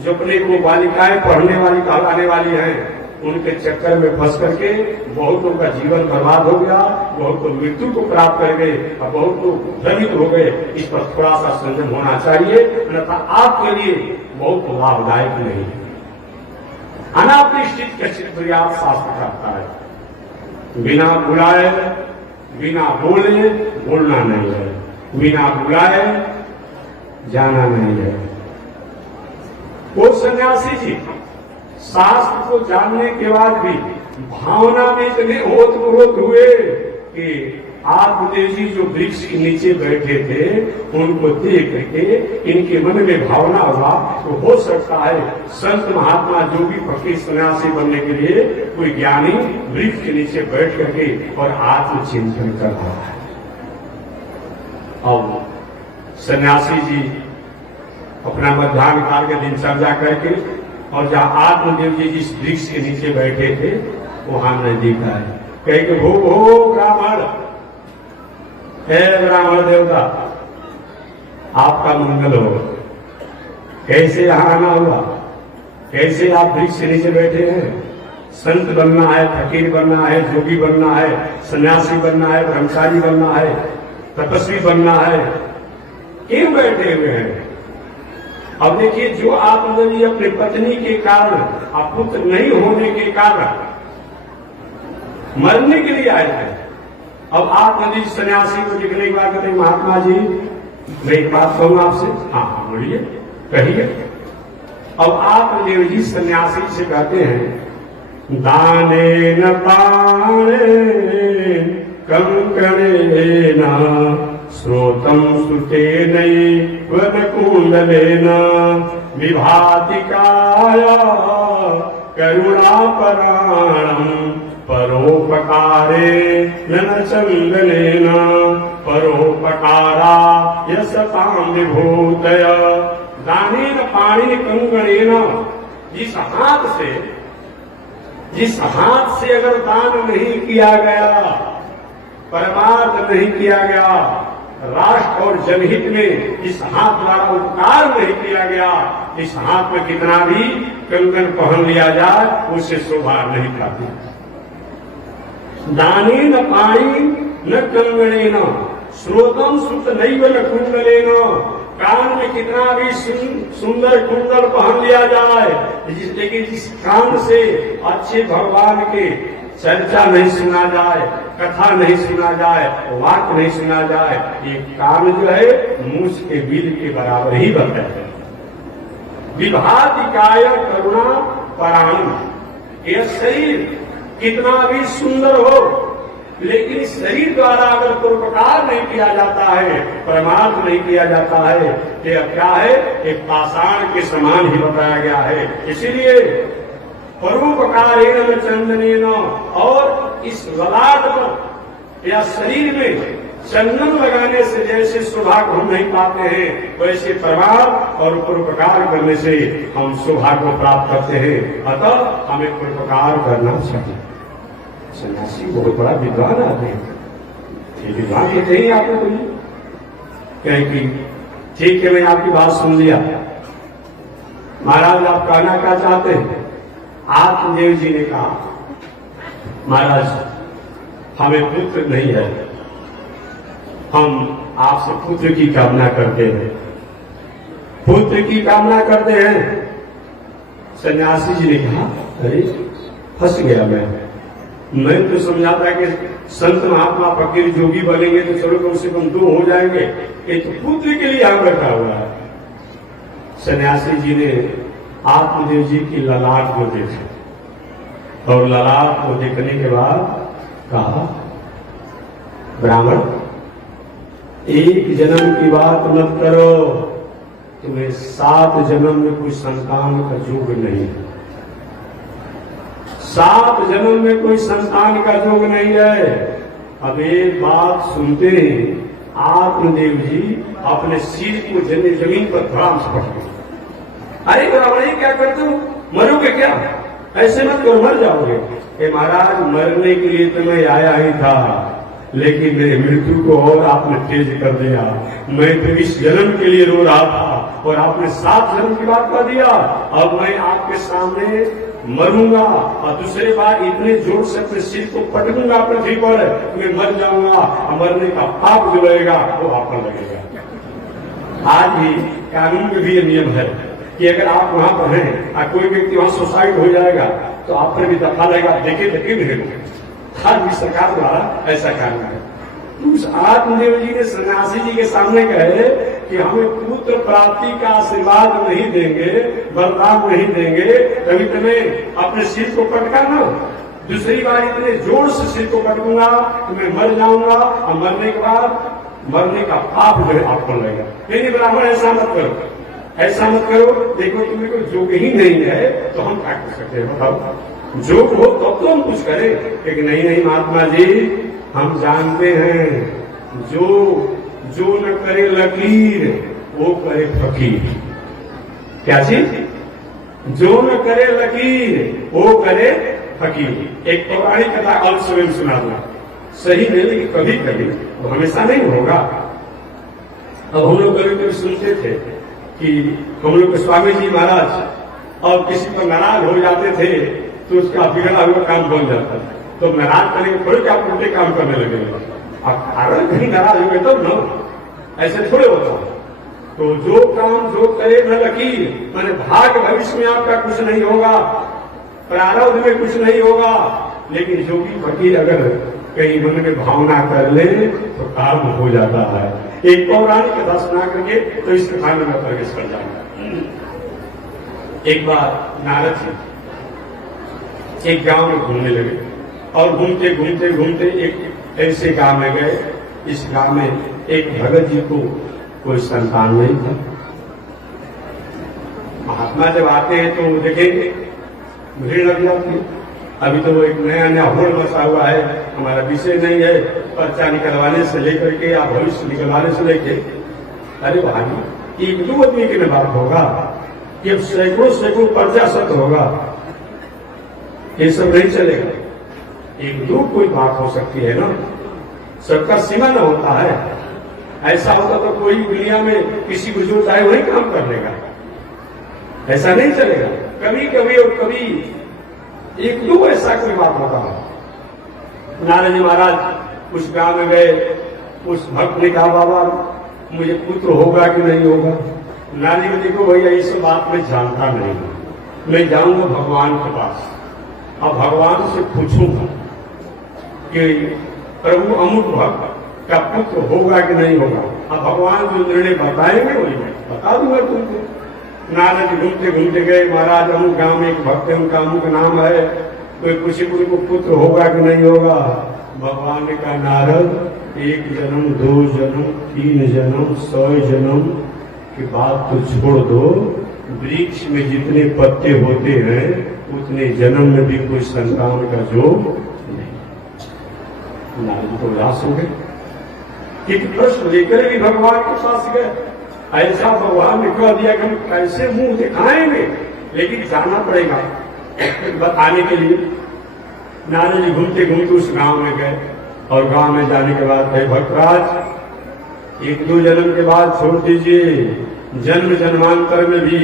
जो अपने को बालिकाएं पढ़ने वाली कहलाने वाली हैं, उनके चक्कर में फंस करके बहुतों का जीवन बर्बाद हो गया, बहुत लोग मृत्यु को प्राप्त कर गए और बहुत लोग भ्रमित हो गए। इस पर थोड़ा सा संयम होना चाहिए, अन्यथा आपके लिए बहुत लाभदायक नहीं है। अनापरिष्ठित के चित्त शास्त्र करता है, बिना बुलाए बिना बोले बोलना नहीं है, बिना बुलाए जाना नहीं है। वो सन्यासी जी शास्त्र को जानने के बाद भी भावना में इतने ओतप्रोत हुए कि आत्मदेव जी जो वृक्ष के नीचे बैठे थे उनको देख करके इनके मन में भावना हुआ तो हो सकता है संत महात्मा जो भी फकीर सन्यासी बनने के लिए कोई ज्ञानी वृक्ष के नीचे बैठ करके और आत्मचिंतन कर रहा है। अब सन्यासी जी अपना मध्याह्न काल के दिनचर्या करके और जहाँ आत्मदेव जी जिस वृक्ष के नीचे बैठे थे वहां नजदीक आए, कहे कि हो ब्राह्मण, हे ब्राह्मण देवता, आपका मंगल हो। कैसे यहाँ आना हुआ? कैसे आप वृक्ष के नीचे बैठे हैं? संत बनना है, फकीर बनना है, जोगी बनना है, सन्यासी बनना है, ब्रह्मचारी बनना है, तपस्वी बनना है, क्यों बैठे हुए हैं? अब देखिए, जो आप यदि अपने पत्नी के कारण, पुत्र नहीं होने के कारण मरने के लिए आए थे, अब आप यदि सन्यासी को दिखने के बाद कहते हैं महात्मा जी मैं एक बात कहूँ आपसे। हाँ बोलिए, कहिए। अब आप देव जी सन्यासी से कहते हैं दाने न पाणे कंकणेन श्रोतम सुते नैव कुंडलेन विभाति काया करुणापराणम परोपकारे न चंदनेन परोपकारा यशताम विभूतय दानेन पाणि कंगणेन। जिस हाथ से अगर दान नहीं किया गया, परमार्थ नहीं किया गया, राष्ट्र और जनहित में इस हाथ द्वारा उपकार नहीं किया गया, इस हाथ में कितना भी कंगन पहन लिया जाए उससे शोभा नहीं पाती। दानेन पाणि न कंगणेन श्रोतम सुत नैव न कुंडलेन। कान में कितना भी सुंदर कुंडल पहन लिया जाए, लेकिन जिस कान से अच्छे भगवान के चर्चा नहीं सुना जाए, कथा नहीं सुना जाए, वाक्य नहीं सुना जाए, ये कान जो है मूस के बिल के बराबर ही बनता है। विभाति काय करुणा पराणु। यह शरीर कितना भी सुंदर हो, लेकिन शरीर द्वारा अगर परोपकार नहीं किया जाता है, परमार्थ नहीं किया जाता है, तो अब क्या है, एक पाषाण के समान ही बताया गया है। इसीलिए परोपकारेण चंदनेन, और इस ललाट पर या शरीर में चंदन लगाने से जैसे सौभाग्य हम नहीं पाते हैं, वैसे परमार्थ और परोपकार करने से हम सौभाग्य को प्राप्त करते हैं। अतः हमें परोपकार करना चाहिए। सन्यासी बहुत बड़ा विद्वान आते हैं, ये विद्वान कहते ही आपको कोई कहें कि ठीक है मैं आपकी बात सुन लिया, महाराज आप कहना क्या चाहते हैं? आत्मदेव जी ने कहा महाराज हमें पुत्र नहीं है, हम आपसे पुत्र की कामना करते हैं, पुत्र की कामना करते हैं। सन्यासी जी ने कहा अरे फंस गया मैं तो समझा था कि संत महात्मा फकीर जोगी बनेंगे तो चलो कम से कम 2 हो जाएंगे, ये तो पुत्र के लिए हम रखा हुआ है। सन्यासी जी ने आत्मदेव जी की ललाट को देखा और ललाट को देखने के बाद कहा ब्राह्मण एक जन्म की बात मत करो, तुम्हें 7 जन्म में कोई संतान का योग नहीं है, 7 जन्म में कोई संतान का योग नहीं है। अब एक बात सुनते ही आत्मदेव जी अपने सिर को जमीन पर धड़ाम से पड़ गए। अरे ब्राह्मण क्या करते हो, मरोगे क्या? ऐसे मत करो, मर जाओगे। महाराज मरने के लिए तो मैं आया ही था, लेकिन मेरे मृत्यु को और आपने तेज कर दिया। मैं तो इस जन्म के लिए रो रहा था और आपने 7 जन्म की बात कर दिया। अब मैं आपके सामने मरूंगा और दूसरी बार इतने जोर से अपने सिर को पटकूंगा पृथ्वी पर, मैं मर जाऊंगा और मरने का पाप जो लगेगा वो आप पर लगेगा। आज भी कानून में भी ये नियम है कि अगर आप वहां पर हैं और कोई व्यक्ति वहां सुसाइड हो जाएगा तो आप पर भी दफा लगेगा। देखे आज भी सरकार द्वारा ऐसा कानून है। उस आत्मदेव जी ने सन्यासी जी के सामने कहे कि हमें पुत्र प्राप्ति का आशीर्वाद नहीं देंगे, वरदान नहीं देंगे, कभी तुम्हें अपने सिर को पटका ना, दूसरी बार इतने जोर से सिर को पटकूंगा कि मैं मर जाऊंगा और मरने के बाद मरने का पाप जो है आपको लगेगा। नहीं ब्राह्मण ऐसा मत करो, ऐसा मत करो, देखो तुम्हें कोई जोग ही नहीं है तो हम क्या कर सकते हैं बताओ, जोग हो तब तो हम कुछ करें। लेकिन नहीं महात्मा जी हम जानते हैं जो न करे लकीर वो करे फकीर। क्या चीज? जो न करे लकीर वो करे फकीर। एक पौराणिक कथा आप स्वयं सुना दो, सही नहीं लेकिन कभी कभी तो हमेशा नहीं होगा। अब हम लोग कभी कभी सुनते थे कि हम लोग के स्वामी जी महाराज और किसी पर नाराज हो जाते थे तो उसका बिगड़ा हुआ काम बन जाता था। तो नाराज करने के थोड़े आप उल्टे काम करने लगे, आप कारण कहीं नाराज हो गए तब न, ऐसे थोड़े होता है। तो जो काम जो करे न लकीर, मैंने भाग भविष्य में आपका कुछ नहीं होगा, प्रारब्ध में कुछ नहीं होगा, लेकिन जोगी फकीर अगर कहीं मन में भावना कर ले तो काम हो जाता है। एक पौराणिक कथा सुना करके तो इस कथा में मैं प्रवेश कर जाऊंगा। एक बार नारद जी एक गांव में घूमने लगे और घूमते घूमते घूमते एक ऐसे गांव में गए, इस गांव में एक भगत जी को कोई संतान नहीं था। महात्मा जब आते हैं तो देखेंगे भीड़ लग जाती है। अभी तो वो एक नया नया होड़ बसा हुआ है, हमारा विषय नहीं है, पर्चा निकलवाने से लेकर के या भविष्य निकलवाने से लेके, अरे भाई एक दो आदमी की बात होगा, ये सैकड़ों सैकड़ों पर्चा सत्य होगा, ये सब नहीं चलेगा। एक दो कोई बात हो सकती है ना, सबका सीमा न होता है। ऐसा होता तो कोई दुनिया में किसी को जो चाहे वही काम कर लेगा, ऐसा नहीं चलेगा। कभी कभी और कभी एक दो ऐसा कोई बात होता है। नारद जी महाराज उस गांव में गए, उस भक्त ने कहा बाबा मुझे पुत्र होगा कि नहीं होगा। नारद जी ने देखो भैया इस बात में जानता नहीं, मैं जाऊंगा भगवान के पास, अब भगवान से पूछूंगा कि प्रभु अमुक भक्त का पुत्र होगा कि नहीं होगा। अब भगवान जो निर्णय बताएंगे वही मैं बता दूंगा तुमको। नारद घूमते घूमते गए, महाराज अमुक गांव में एक भक्त है, उनका अमुक नाम है, कोई पूछे उनको पुत्र होगा कि नहीं होगा। भगवान ने कहा नारद एक जन्म, दो जन्म, 3 जन्म, 100 जन्म की बात तो छोड़ दो, वृक्ष में जितने पत्ते होते हैं उतने जन्म में भी कोई संतान का योग नहीं। नारद को उदास हो गए। एक प्रश्न लेकर भी भगवान के पास गए, ऐसा भगवान ने कह दिया कि हम कैसे मुंह दिखाएंगे, लेकिन जाना पड़ेगा बताने के लिए। नारद जी घूमते घूमते उस गांव में गए और गांव में जाने के बाद कहे भक्तराज एक दो जन्म के बाद छोड़ दीजिए, जन्म जन्मांतर में भी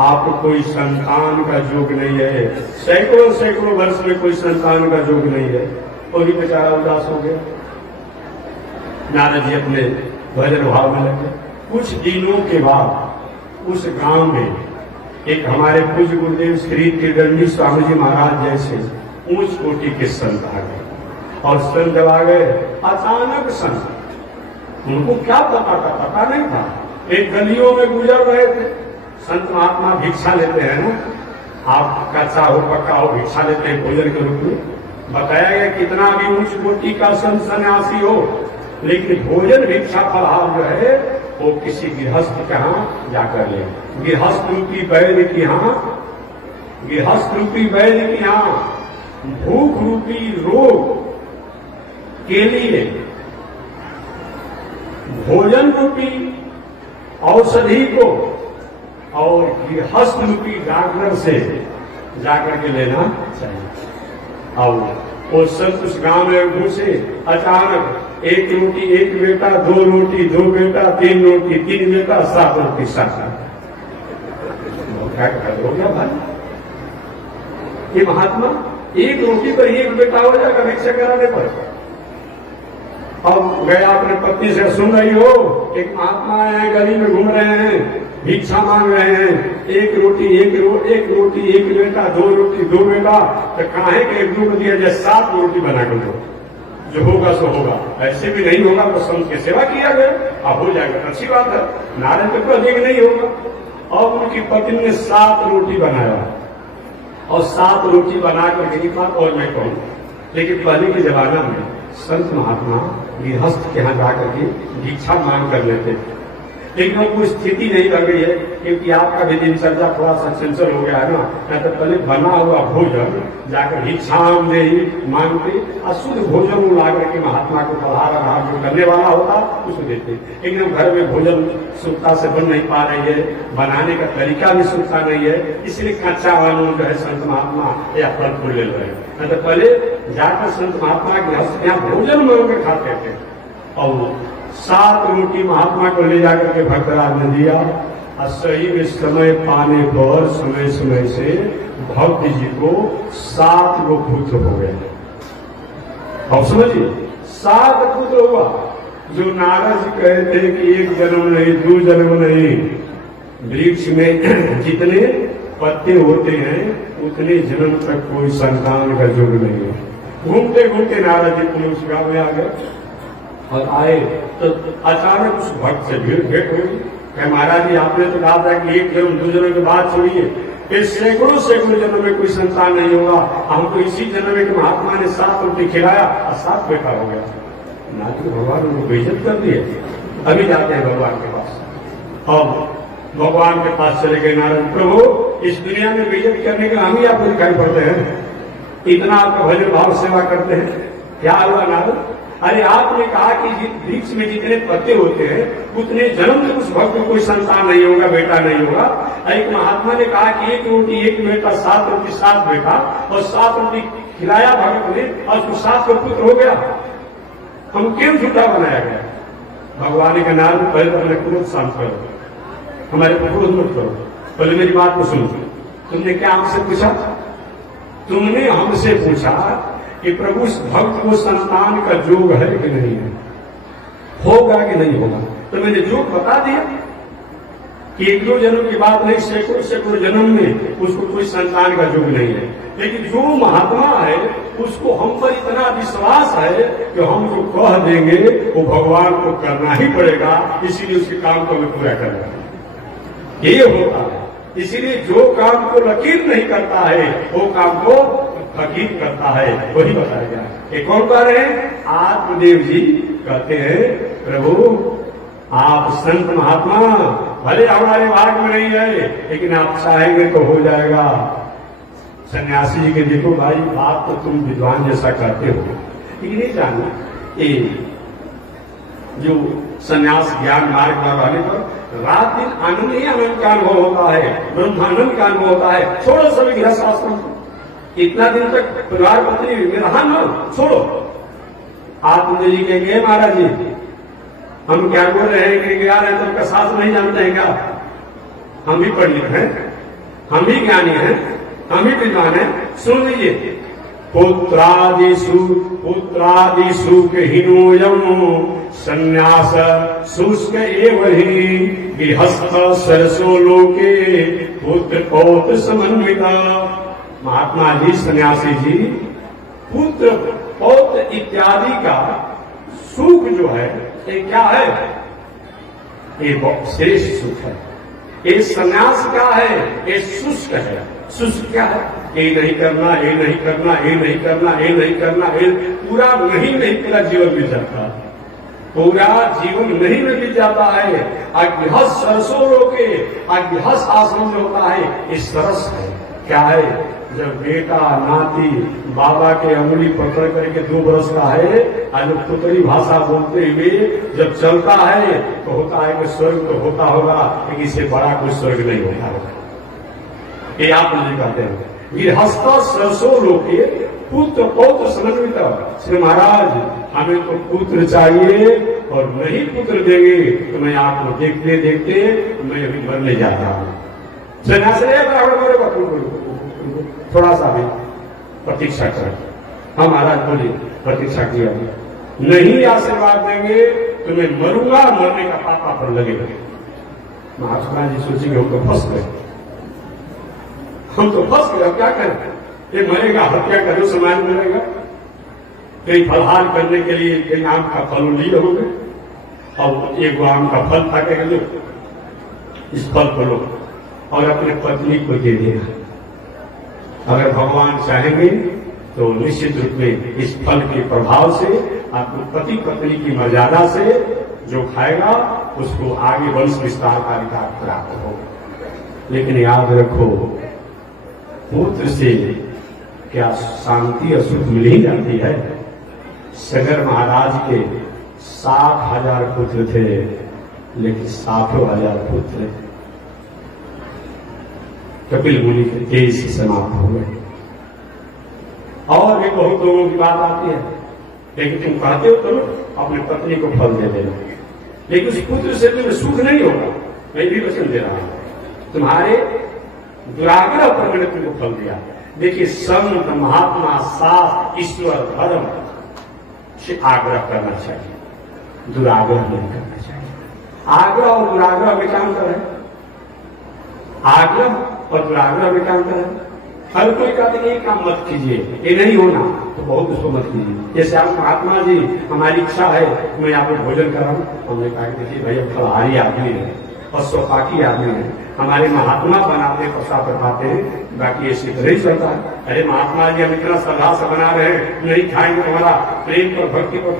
आपको कोई संतान का योग नहीं है, सैकड़ों सैकड़ों वर्ष में कोई संतान का योग नहीं है। और ही बेचारा उदास हो गया। नारद जी अपने भजन भाव में लगे। कुछ दिनों के बाद उस गांव में एक हमारे पूज्य गुरुदेव श्री त्रिदंडी स्वामी जी महाराज जैसे ऊंच कोटि के संत आ गए। और संत जब आ गए, अचानक संत, उनको क्या पता था, पता नहीं था, एक गलियों में गुजर रहे थे। संत महात्मा भिक्षा लेते हैं ना, आप कच्चा हो पक्का हो भिक्षा लेते हैं भोजन के रूप में। बताया गया कितना भी उच्च कोटि का संत सन्यासी हो, लेकिन भोजन भिक्षा फलहार जो है वो किसी गृहस्थ के यहाँ जाकर ले। गृहस्थ रूपी वैद्य के यहाँ, गृहस्थ रूपी वैद्य के यहाँ भूख रूपी रोग के लिए भोजन रूपी औषधि को और गृहस्थ रूपी डॉक्टर से जाकर के लेना चाहिए। और वो सब उस गांव में घुसे, अचानक एक रोटी एक बेटा, 2 रोटी 2 बेटा, 3 रोटी 3 बेटा, 7 रोटी 7। क्या हो गया भाई, ये महात्मा एक रोटी पर एक बेटा हो जाएगा भिक्षा कराने पर। अब गया अपने पत्नी से, सुन रही हो एक महात्मा आए हैं, गली में घूम रहे हैं, भिक्षा मांग रहे हैं, एक रोटी एक बेटा, 2 रोटी 2 बेटा, तो काहे के एक दो दिया जाए, 7 रोटी बना कर दो, जो होगा सो होगा। ऐसे भी नहीं होगा तो संत की सेवा किया गया, अब हो जाएगा, अच्छी बात है। नारायण तो अधिक नहीं होगा। और उनकी पत्नी ने 7 रोटी बनाया और 7 रोटी बना कर निकला। और मैं कहूँ, लेकिन पहले के जमाना में संत महात्मा गृहस्थ के यहाँ जाकर के भिक्षा मांग कर लेते थे, लेकिन अब कोई स्थिति नहीं लग रही है, क्योंकि आपका भी दिनचर्या थोड़ा सा चंचल हो गया है ना। मैं तो पहले बना हुआ भोजन जाकर भिक्षाम दे मांगते, अशुद्ध भोजन वो ला करके महात्मा को पढ़ा रहा जो करने वाला होता उसको देते। लेकिन अब घर में भोजन शुद्धता से बन नहीं पा रही है, बनाने का तरीका भी शुद्धता नहीं है, इसलिए कच्चा वालों जो है संत महात्मा या फल फूल ले रहे हैं। मैं तो पहले जाकर संत महात्मा के यहाँ भोजन मांग के खाते थे। और 7 रोटी महात्मा को ले जाकर के भक्तराज ने दिया और सही में समय पाने पर समय समय से भक्त जी को 7 गो पुत्र हो गए। अब समझिए 7 पुत्र हुआ। जो नारद जी कहते हैं कि 1 जन्म नहीं 2 जन्म नहीं, वृक्ष में जितने पत्ते होते हैं उतने जन्म तक कोई संतान का योग नहीं है। घूमते घूमते नारद जी पुलिस गांव में आ गए और आए तो अचानक उस भक्त से भेंट हुई। कहे महाराज जी आपने तो कहा था कि 1 जन्म 2 जन्म के बाद छोड़िए, फिर सैकड़ों सैकड़ों जन्म में कोई संतान नहीं होगा। हमको इसी जन्म में महात्मा ने 7 रोटी खिलाया और 7 बेटा हो गया। नाथ भगवान उनको बेइज्जत कर दिए। अभी जाते हैं भगवान के पास। अब भगवान के पास चले गए नारद, प्रभु इस दुनिया में बेइज्जत करने का हम ही आपको दिखाई पड़ते हैं, इतना आपका भजन भाव सेवा करते हैं, क्या हुआ नारद? अरे आपने कहा कि वृक्ष में जितने पत्ते होते हैं उतने जन्म तक उस भक्त को कोई संतान नहीं होगा, बेटा नहीं होगा। एक महात्मा ने कहा कि 1 रोटी 1 बेटा, 7 रोटी 7 बेटा, और 7 रोटी खिलाया भगत ने और उसको 7 का पुत्र हो गया। हम क्यों झूठा बनाया गया? भगवान के नाम पहले तो अपने क्रोध शांत करो, हमारे को क्रोध मत करो, पहले मेरी बात को सुनो। तुमने क्या हमसे पूछा? तुमने हमसे पूछा कि प्रभु इस भक्त को संतान का योग है कि नहीं है, होगा कि नहीं होगा। तो मैंने योग बता दिया कि 1-2 जन्म की बात नहीं, सैकड़ों सैकड़ों जन्म में उसको कोई संतान का योग नहीं है। लेकिन जो महात्मा है उसको हम पर इतना विश्वास है कि हम जो कह देंगे वो भगवान को करना ही पड़ेगा, इसीलिए उसके काम को हमें पूरा करना है। ये होता है। इसीलिए जो काम को लकीर नहीं करता है वो काम को फकीर करता है, वही बताया गया। ये कौन कह रहे हैं? आत्मदेव जी कहते हैं प्रभु आप संत महात्मा भले हमारे भाग में नहीं है, लेकिन आप चाहेंगे तो हो जाएगा। सन्यासी जी के देखो भाई बात तो तुम विद्वान जैसा करते हो, लेकिन ये जानना ये जो सन्यास ज्ञान मार्ग पर रहने पर रात दिन आनंद ही आनंद का अनुभव होता है, ब्रह्मानंद का अनुभव होता है। छोड़ो सभी गृहस्थ आश्रम को, इतना दिन तक परिवार पत्नी में रहा न, छोड़ो। आत्मदेव जी कहेंगे महाराज जी हम क्या बोल रहे हैं कि गया रहे तो उनका शास्त्र नहीं जानते हैं क्या? हम भी पढ़ लिखे हैं, हम भी ज्ञानी हैं, हम भी विद्वान हैं। सुन लीजिए, पुत्रादिषु हीनोयम संन्यास शुष्क एव हि गृहस्थ सरसो लोके पुत्र पौत्र समन्विता। महात्मा जी सन्यासी जी पुत्र पौत्र इत्यादि का सुख जो है ये क्या है? ये श्रेष्ठ सुख है। ये संन्यास क्या है? ये शुष्क है। शुष्क क्या है? ये नहीं करना, ये नहीं करना, ये नहीं करना, ये नहीं करना, ये पूरा नहीं पूरा जीवन बीत जाता है, पूरा जीवन नहीं में बीत जाता है। अज्ञहस सरसों रोके, अज्ञहस आश्रम जो होता है ये सरस है। क्या है? जब बेटा नाती बाबा के अंगुली पकड़ करके 2 बरस का है और पुतली भाषा बोलते हुए जब चलता है तो होता है कि स्वर्ग तो होता होगा, लेकिन इससे बड़ा कोई स्वर्ग नहीं होता होगा। ये आप मुझे कहते हैं गृहस्थ सरसों लोके पुत्र पौत्र समन्वित। श्री महाराज हमें तो पुत्र चाहिए और नहीं पुत्र देंगे तो मैं आपको देखते देखते मैं अभी मरने जाता हूँ। थोड़ा सा भी प्रतीक्षा करें। हम महाराज बोले प्रतीक्षा किया, नहीं आशीर्वाद देंगे तो मैं मरूंगा, मरने का पापा पर लगेगा। महात्मा जी सोचेंगे हम तो फंस गए, हम तो फंस गए, अब क्या करें? ये मरेगा, हत्या करो समाज मिलेगा। कहीं फलहार करने के लिए कहीं आम का फल लिए होंगे और एक आम का फल काटेगा, लो इस फल को लो और अपने पत्नी को दे देगा। अगर भगवान चाहेंगे तो निश्चित रूप में इस फल के प्रभाव से आपको पति पत्नी की मर्यादा से जो खाएगा उसको आगे वंश विस्तार का अधिकार प्राप्त होगा। लेकिन याद रखो पुत्र से क्या शांति और सुख मिल ही जाती है? सगर महाराज के 60,000 पुत्र थे, लेकिन 60,000 पुत्र कपिल मुनि के तेज से समाप्त हो गए। और भी बहुत लोगों की बात आती है, लेकिन तुम कहते हो करो अपने पत्नी को फल दे देना, लेकिन उस पुत्र से तुम्हें सुख नहीं होगा। मैं भी वचन दे रहा हूं, तुम्हारे दुराग्रह पर मैंने तुमको फल दिया। देखिए, संत महात्मा शास्त्र ईश्वर धर्म से आग्रह करना चाहिए, दुराग्रह नहीं करना चाहिए। आग्रह और दुराग्रह में क्या अंतर है? आग्रह और दुराग्रह में क्या अंतर है? हर कोई कहते नहीं काम मत कीजिए, ये नहीं होना तो बहुत उसको मत कीजिए। जैसे आप महात्मा जी, हमारी इच्छा है मैं यहाँ पे भोजन कराऊं, हमने कहा कि देखिए भैया फलहारी आदमी है और सोपाकी आदमी है, हमारे महात्मा बनाते प्रसाद करवाते हैं, बाकी ऐसी तो नहीं चलता है। अरे महात्मा जी हम इतना श्रद्धा से बना रहे हैं, नहीं खाएंगे तो हमारा प्रेम पर भक्ति पर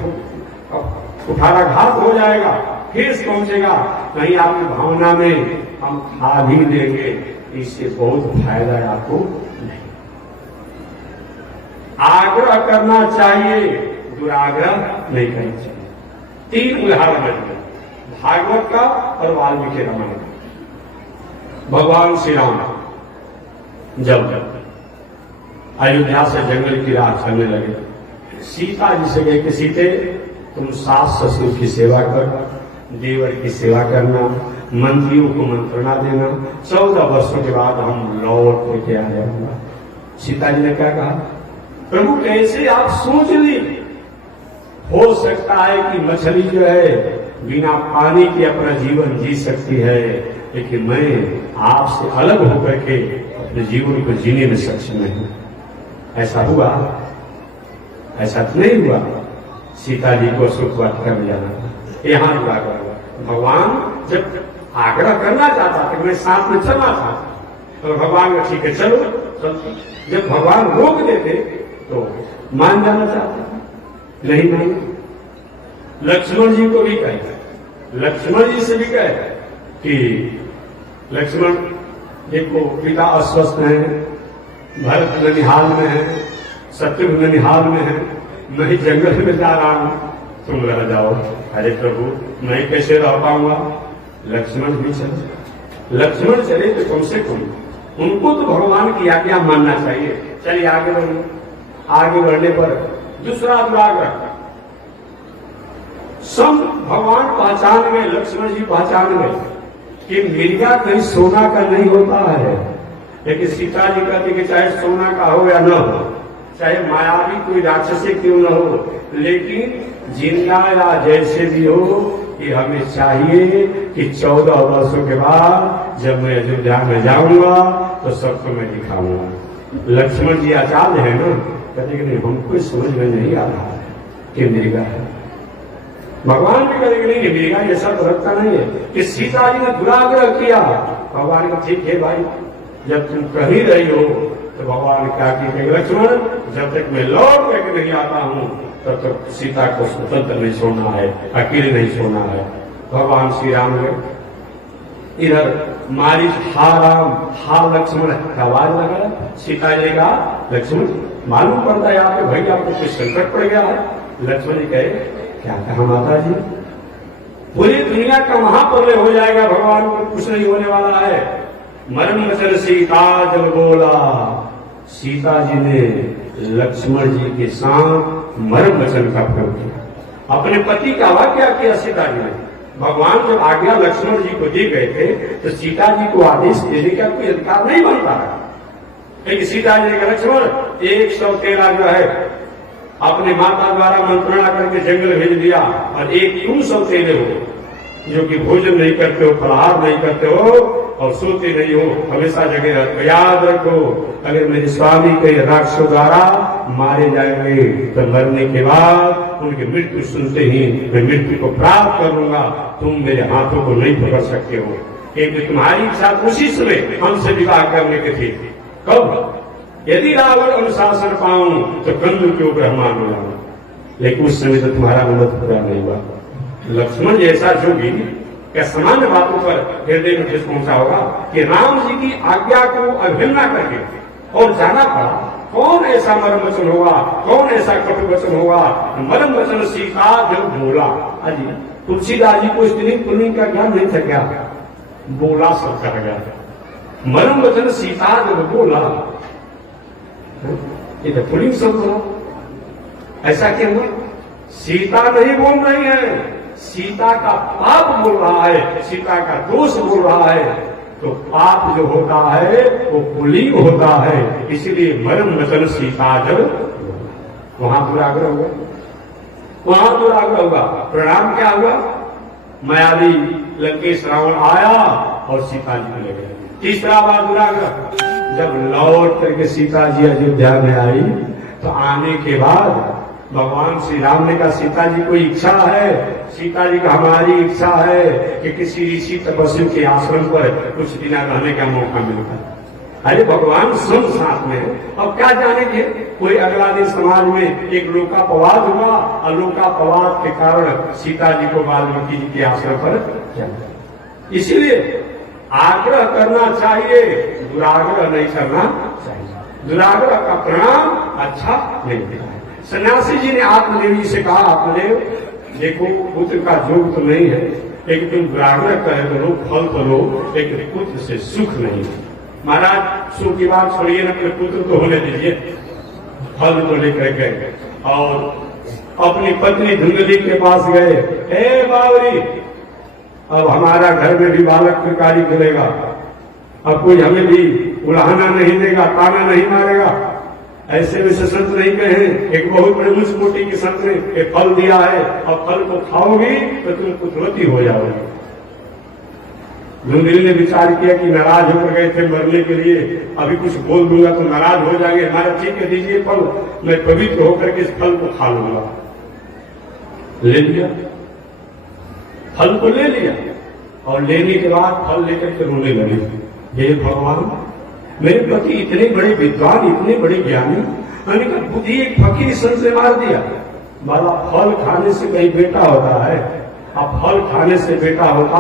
उठारा घात हो जाएगा, ठेस पहुंचेगा। कहीं आपकी भावना में हम खा भी देंगे, इससे बहुत फायदा है आपको नहीं। आग्रह करना चाहिए, दुराग्रह नहीं करना चाहिए। 3 उदाहरण है भागवत का और वाल्मीकि रामायण का। भगवान श्री राम जब अयोध्या से जंगल की राह चलने लगे, सीता जी से गए कि सीते तुम सास ससुर की सेवा कर, देवर की सेवा करना, मंत्रियों को मंत्रणा देना, 14 वर्षों के बाद हम लौट के आ जाऊंगा। सीता जी ने क्या कहा? प्रभु कैसे आप सोच ली? हो सकता है कि मछली जो है बिना पानी के अपना जीवन जी सकती है, लेकिन मैं आपसे अलग होकर के अपने जीवन को जीने में सक्षम नहीं। ऐसा हुआ? ऐसा तो नहीं हुआ। सीता जी को सुख वाटिका में जाना था, यहां हुआ। भगवान जब आग्रह करना चाहता था, मैं साथ में चलना था, तो भगवान का ठीक है चलो चलते। जब भगवान रोक देते तो मान जाना चाहता था, नहीं माने। लक्ष्मण जी को भी कहे, लक्ष्मण जी से भी कहे कि लक्ष्मण देखो पिता अस्वस्थ है, भरत ननिहाल में है, शत्रुघ्न ननिहाल में है, मैं जंगल में जा रहा हूं, तुम रह जाओ। अरे प्रभु मैं कैसे रह पाऊंगा? लक्ष्मण भी चले। लक्ष्मण चले तो कम से कम उनको तो भगवान की आज्ञा मानना चाहिए। चलिए आगे बढ़िए। आगे बढ़ने पर दूसरा दुराग्रह, सब भगवान पहचान गए, लक्ष्मण जी पहचान गए कि मिर्गा कहीं सोना का नहीं होता है, लेकिन सीता जी कहती कि चाहे सोना का हो या न हो, चाहे मायावी कोई राक्षसी क्यों न हो, लेकिन जिंदा या जैसे भी हो, कि हमें चाहिए कि 14 वर्षों के बाद जब मैं अयोध्या में जाऊंगा तो सबको मैं दिखाऊंगा। लक्ष्मण जी आचार्य है ना, कहते कि नहीं हमको समझ में नहीं आ रहा है कि मृगा है। भगवान भी कहते कि नहीं मृगा ऐसा तो रखता नहीं है कि सीता जी ने दुराग्रह किया। भगवान का ठीक है भाई, जब तुम कह ही रही हो तो भगवान क्या की लक्ष्मण जब तक मैं लौट करके नहीं आता हूं तब तक सीता को स्वतंत्र नहीं छोड़ना है, अकेले नहीं छोड़ना है। भगवान श्री राम ने इधर मारिच हा राम हा लक्ष्मण का आवाज लगा, सीता जी का लक्ष्मण मालूम पड़ता है आपके भाई आपको कोई संकट पड़ गया है। लक्ष्मण जी कहे क्या कहा माता जी, पूरी दुनिया का महाप्रलय हो जाएगा, भगवान को कुछ नहीं होने वाला है। मरण वचन सीता जब बोला, सीता जी ने लक्ष्मण जी के साथ मरण वचन का प्रयोग किया, अपने पति का वाक्य किया सीता जी ने। भगवान जब आज्ञा लक्ष्मण जी को दी गए थे तो सीता जी को आदेश देने का कोई अधिकार नहीं बनता है, लेकिन सीता जी ने कहा लक्ष्मण 113 जो है अपने माता द्वारा मंत्रणा करके जंगल भेज दिया, और एक तुम सौतेले हो जो कि भोजन नहीं करते हो, फलाहार नहीं करते हो और सोते नहीं हो, हमेशा जगह रहते हो। याद रखो अगर मेरे स्वामी के राक्षसों द्वारा मारे जाएंगे तो मरने के बाद उनकी मृत्यु सुनते ही मैं मृत्यु को प्राप्त कर लूंगा, तुम मेरे हाथों को नहीं पकड़ सकते हो। एक तुम्हारी इच्छा उसी समय हमसे विवाह करने के थे, कब यदि रावण अनुशासन पाऊं तो कंदू के ऊपर मान हो जाऊं, लेकिन उस समय तो तुम्हारा अनुमति पूरा नहीं हुआ। लक्ष्मण जैसा जोगी क्या सामान्य बातों पर हृदय में ठेस पहुंचा होगा कि राम जी की आज्ञा को अवहेलना करके और जाना पड़ा। कौन ऐसा मरम वचन होगा, कौन ऐसा कटु वचन होगा? मरम वचन सीता जब बोला, अजी तुलसीदास जी को स्त्री पुलिंग का ज्ञान नहीं था क्या? बोला सब कहा गया। मरम वचन सीता जब बोला, ये तो पुलिंग शब्द हो, ऐसा क्यों हुआ? सीता नहीं बोल रही है, सीता का पाप बोल रहा है, सीता का दोष बोल रहा है, तो पाप जो होता है वो पुलिंग होता है। इसलिए मरम वचन सीता जब वहां दुराग्रह हुआ, वहां दुराग्रह हुआ। परिणाम क्या हुआ? मायावी लंकेश रावण आया और सीता जी को ले गया। तीसरा बार दुराग्रह, जब लौट करके सीता जी अयोध्या में आई तो आने के बाद भगवान श्री राम ने कहा, सीता जी को इच्छा है, सीता जी का हमारी इच्छा है कि किसी ऋषि तपस्वी के आश्रम पर कुछ दिन रहने का मौका मिलता है। अरे भगवान स्वयं साथ में, अब क्या जानेंगे? कोई अगला दिन समाज में एक लोकापवाद हुआ और लोकापवाद के कारण सीता जी को वाल्मीकि जी के आश्रम पर जाना। इसीलिए आग्रह करना चाहिए, दुराग्रह नहीं करना चाहिए। दुराग्रह का परिणाम अच्छा नहीं दिखा है। सन्यासी जी ने आत्मदेव जी से कहा, आत्मदेव देखो पुत्र का योग तो नहीं है, लेकिन तुम दुराग्रह करे तो लो, फल तो लो, लेकिन पुत्र से सुख नहीं है। महाराज सुख की बात छोड़िए ना, अपने पुत्र तो होने दीजिए। फल तो लेकर गए और अपनी पत्नी धुंधली के पास गए, हे बावरी, अब हमारा घर में भी बालक पिकारी करेगा, अब कोई हमें भी उड़ाना नहीं देगा, ताना नहीं मारेगा। ऐसे में से संत नहीं कहे, एक बहुत बड़े मुझकोटी के संत ने एक फल दिया है और फल को खाओगी तो तुम पुत्रवती हो जाओगी। धुंधली ने विचार किया कि नाराज होकर गए थे मरने के लिए, अभी कुछ बोल दूंगा तो नाराज हो जाएंगे, हमारा ठीक है दीजिए फल, मैं पवित्र होकर के इस फल को खा लूंगा। ले लिया, फल को ले लिया और लेने के बाद फल लेकर के रोने लगे, हे भगवान, मेरे पति इतने बड़े विद्वान, इतने बड़े ज्ञानी, मैंने कहा बुद्धि एक फकीर संत से मार दिया। बाला फल खाने से कहीं बेटा होता है, अब फल खाने से बेटा होता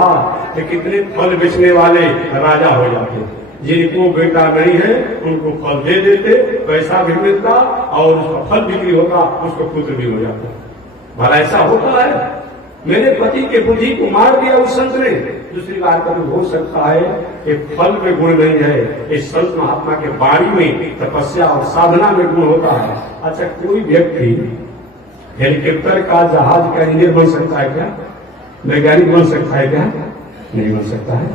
तो कितने फल बेचने वाले राजा हो जाते। जिनको बेटा नहीं है उनको फल दे देते, पैसा भी मिलता और उसका फल बिक्री होता, उसको पुत्र भी हो जाता। भला ऐसा होता है? मेरे पति के बुद्धि को मार दिया उस संत ने। दूसरी बात कभी हो सकता है कि फल में गुण नहीं है, इस संत महात्मा के वाणी में तपस्या और साधना में गुण होता है। अच्छा, कोई व्यक्ति हेलीकॉप्टर का, जहाज का इंजीनियर बन सकता है क्या? वैज्ञानिक बन सकता है क्या? नहीं बन सकता है।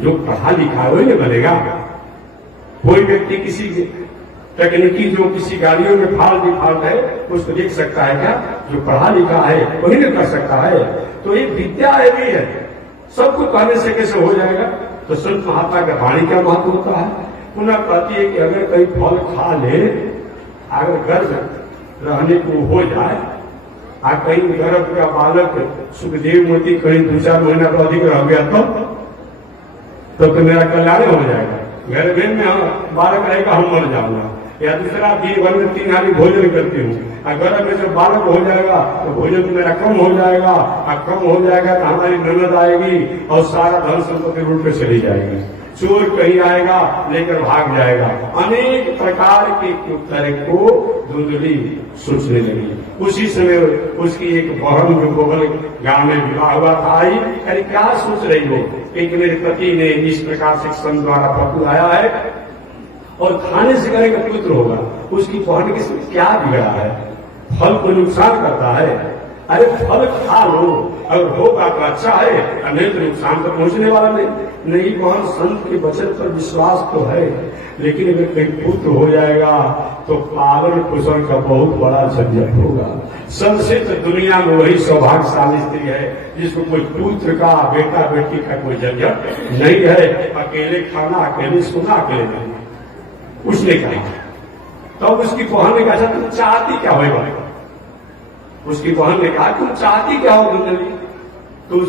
जो पढ़ा लिखा है वही बनेगा। कोई व्यक्ति किसी तकनीकी जो किसी गाड़ियों में फाल्ट है उसको देख सकता है क्या? जो पढ़ा लिखा है वही नहीं कर सकता है। तो ये विद्या है भी है, सबको कहने से कैसे हो जाएगा? तो संत महात्मा का वाणी का महत्व होता है। पुनः कहती है कि अगर कहीं फल खा ले, अगर गर्भ रहने को हो जाए, कहीं गर्भ का बालक सुखदेव मोती कहीं 2-4 महीना तो अधिक रह गया तो मेरा कल्याण हो जाएगा। गर्भ में बालक रहेगा, हम मर जाऊंगा। या दूसरा दिन भर में 3 हाली भोजन करती हूँ, गर्भ में जब बालक हो जाएगा तो भोजन तो मेरा कम हो जाएगा, और कम हो जाएगा तो हमारी ननद आएगी और सारा धन संपत्ति रूप में चली जाएगी। चोर कहीं आएगा लेकर भाग जाएगा। अनेक प्रकार के उत्तर को धुंधली सोचने लगी। उसी समय उसकी एक बहन जो बगल गांव में विवाह हुआ था आई, अरे क्या सोच रही हो? एक मेरे पति ने इस प्रकार से संत द्वारा पकड़ आया है और खाने से करेगा पुत्र होगा। उसकी बहन के साथ क्या बिगड़ा है? फल को नुकसान करता है। अरे फल खा लो, अगर होगा तो अच्छा है, नहीं तो नुकसान तो पहुंचने वाला नहीं। बहन, संत के वचन पर विश्वास तो है, लेकिन अगर कहीं पुत्र हो जाएगा तो पालन पोषण का बहुत बड़ा झंझट होगा। सबसे तो दुनिया में वही सौभाग्यशाली स्त्री है जिसको कोई पुत्र का, बेटा बेटी का कोई झंझट नहीं है। अकेले खाना, अकेले सोना, अकेले नहीं। उसने कहा तब उसकी बहन ने कहा, तुम चाहती क्या होगा? उसकी बहन ने कहा, तुम चाहती क्या हो धुंधली? तो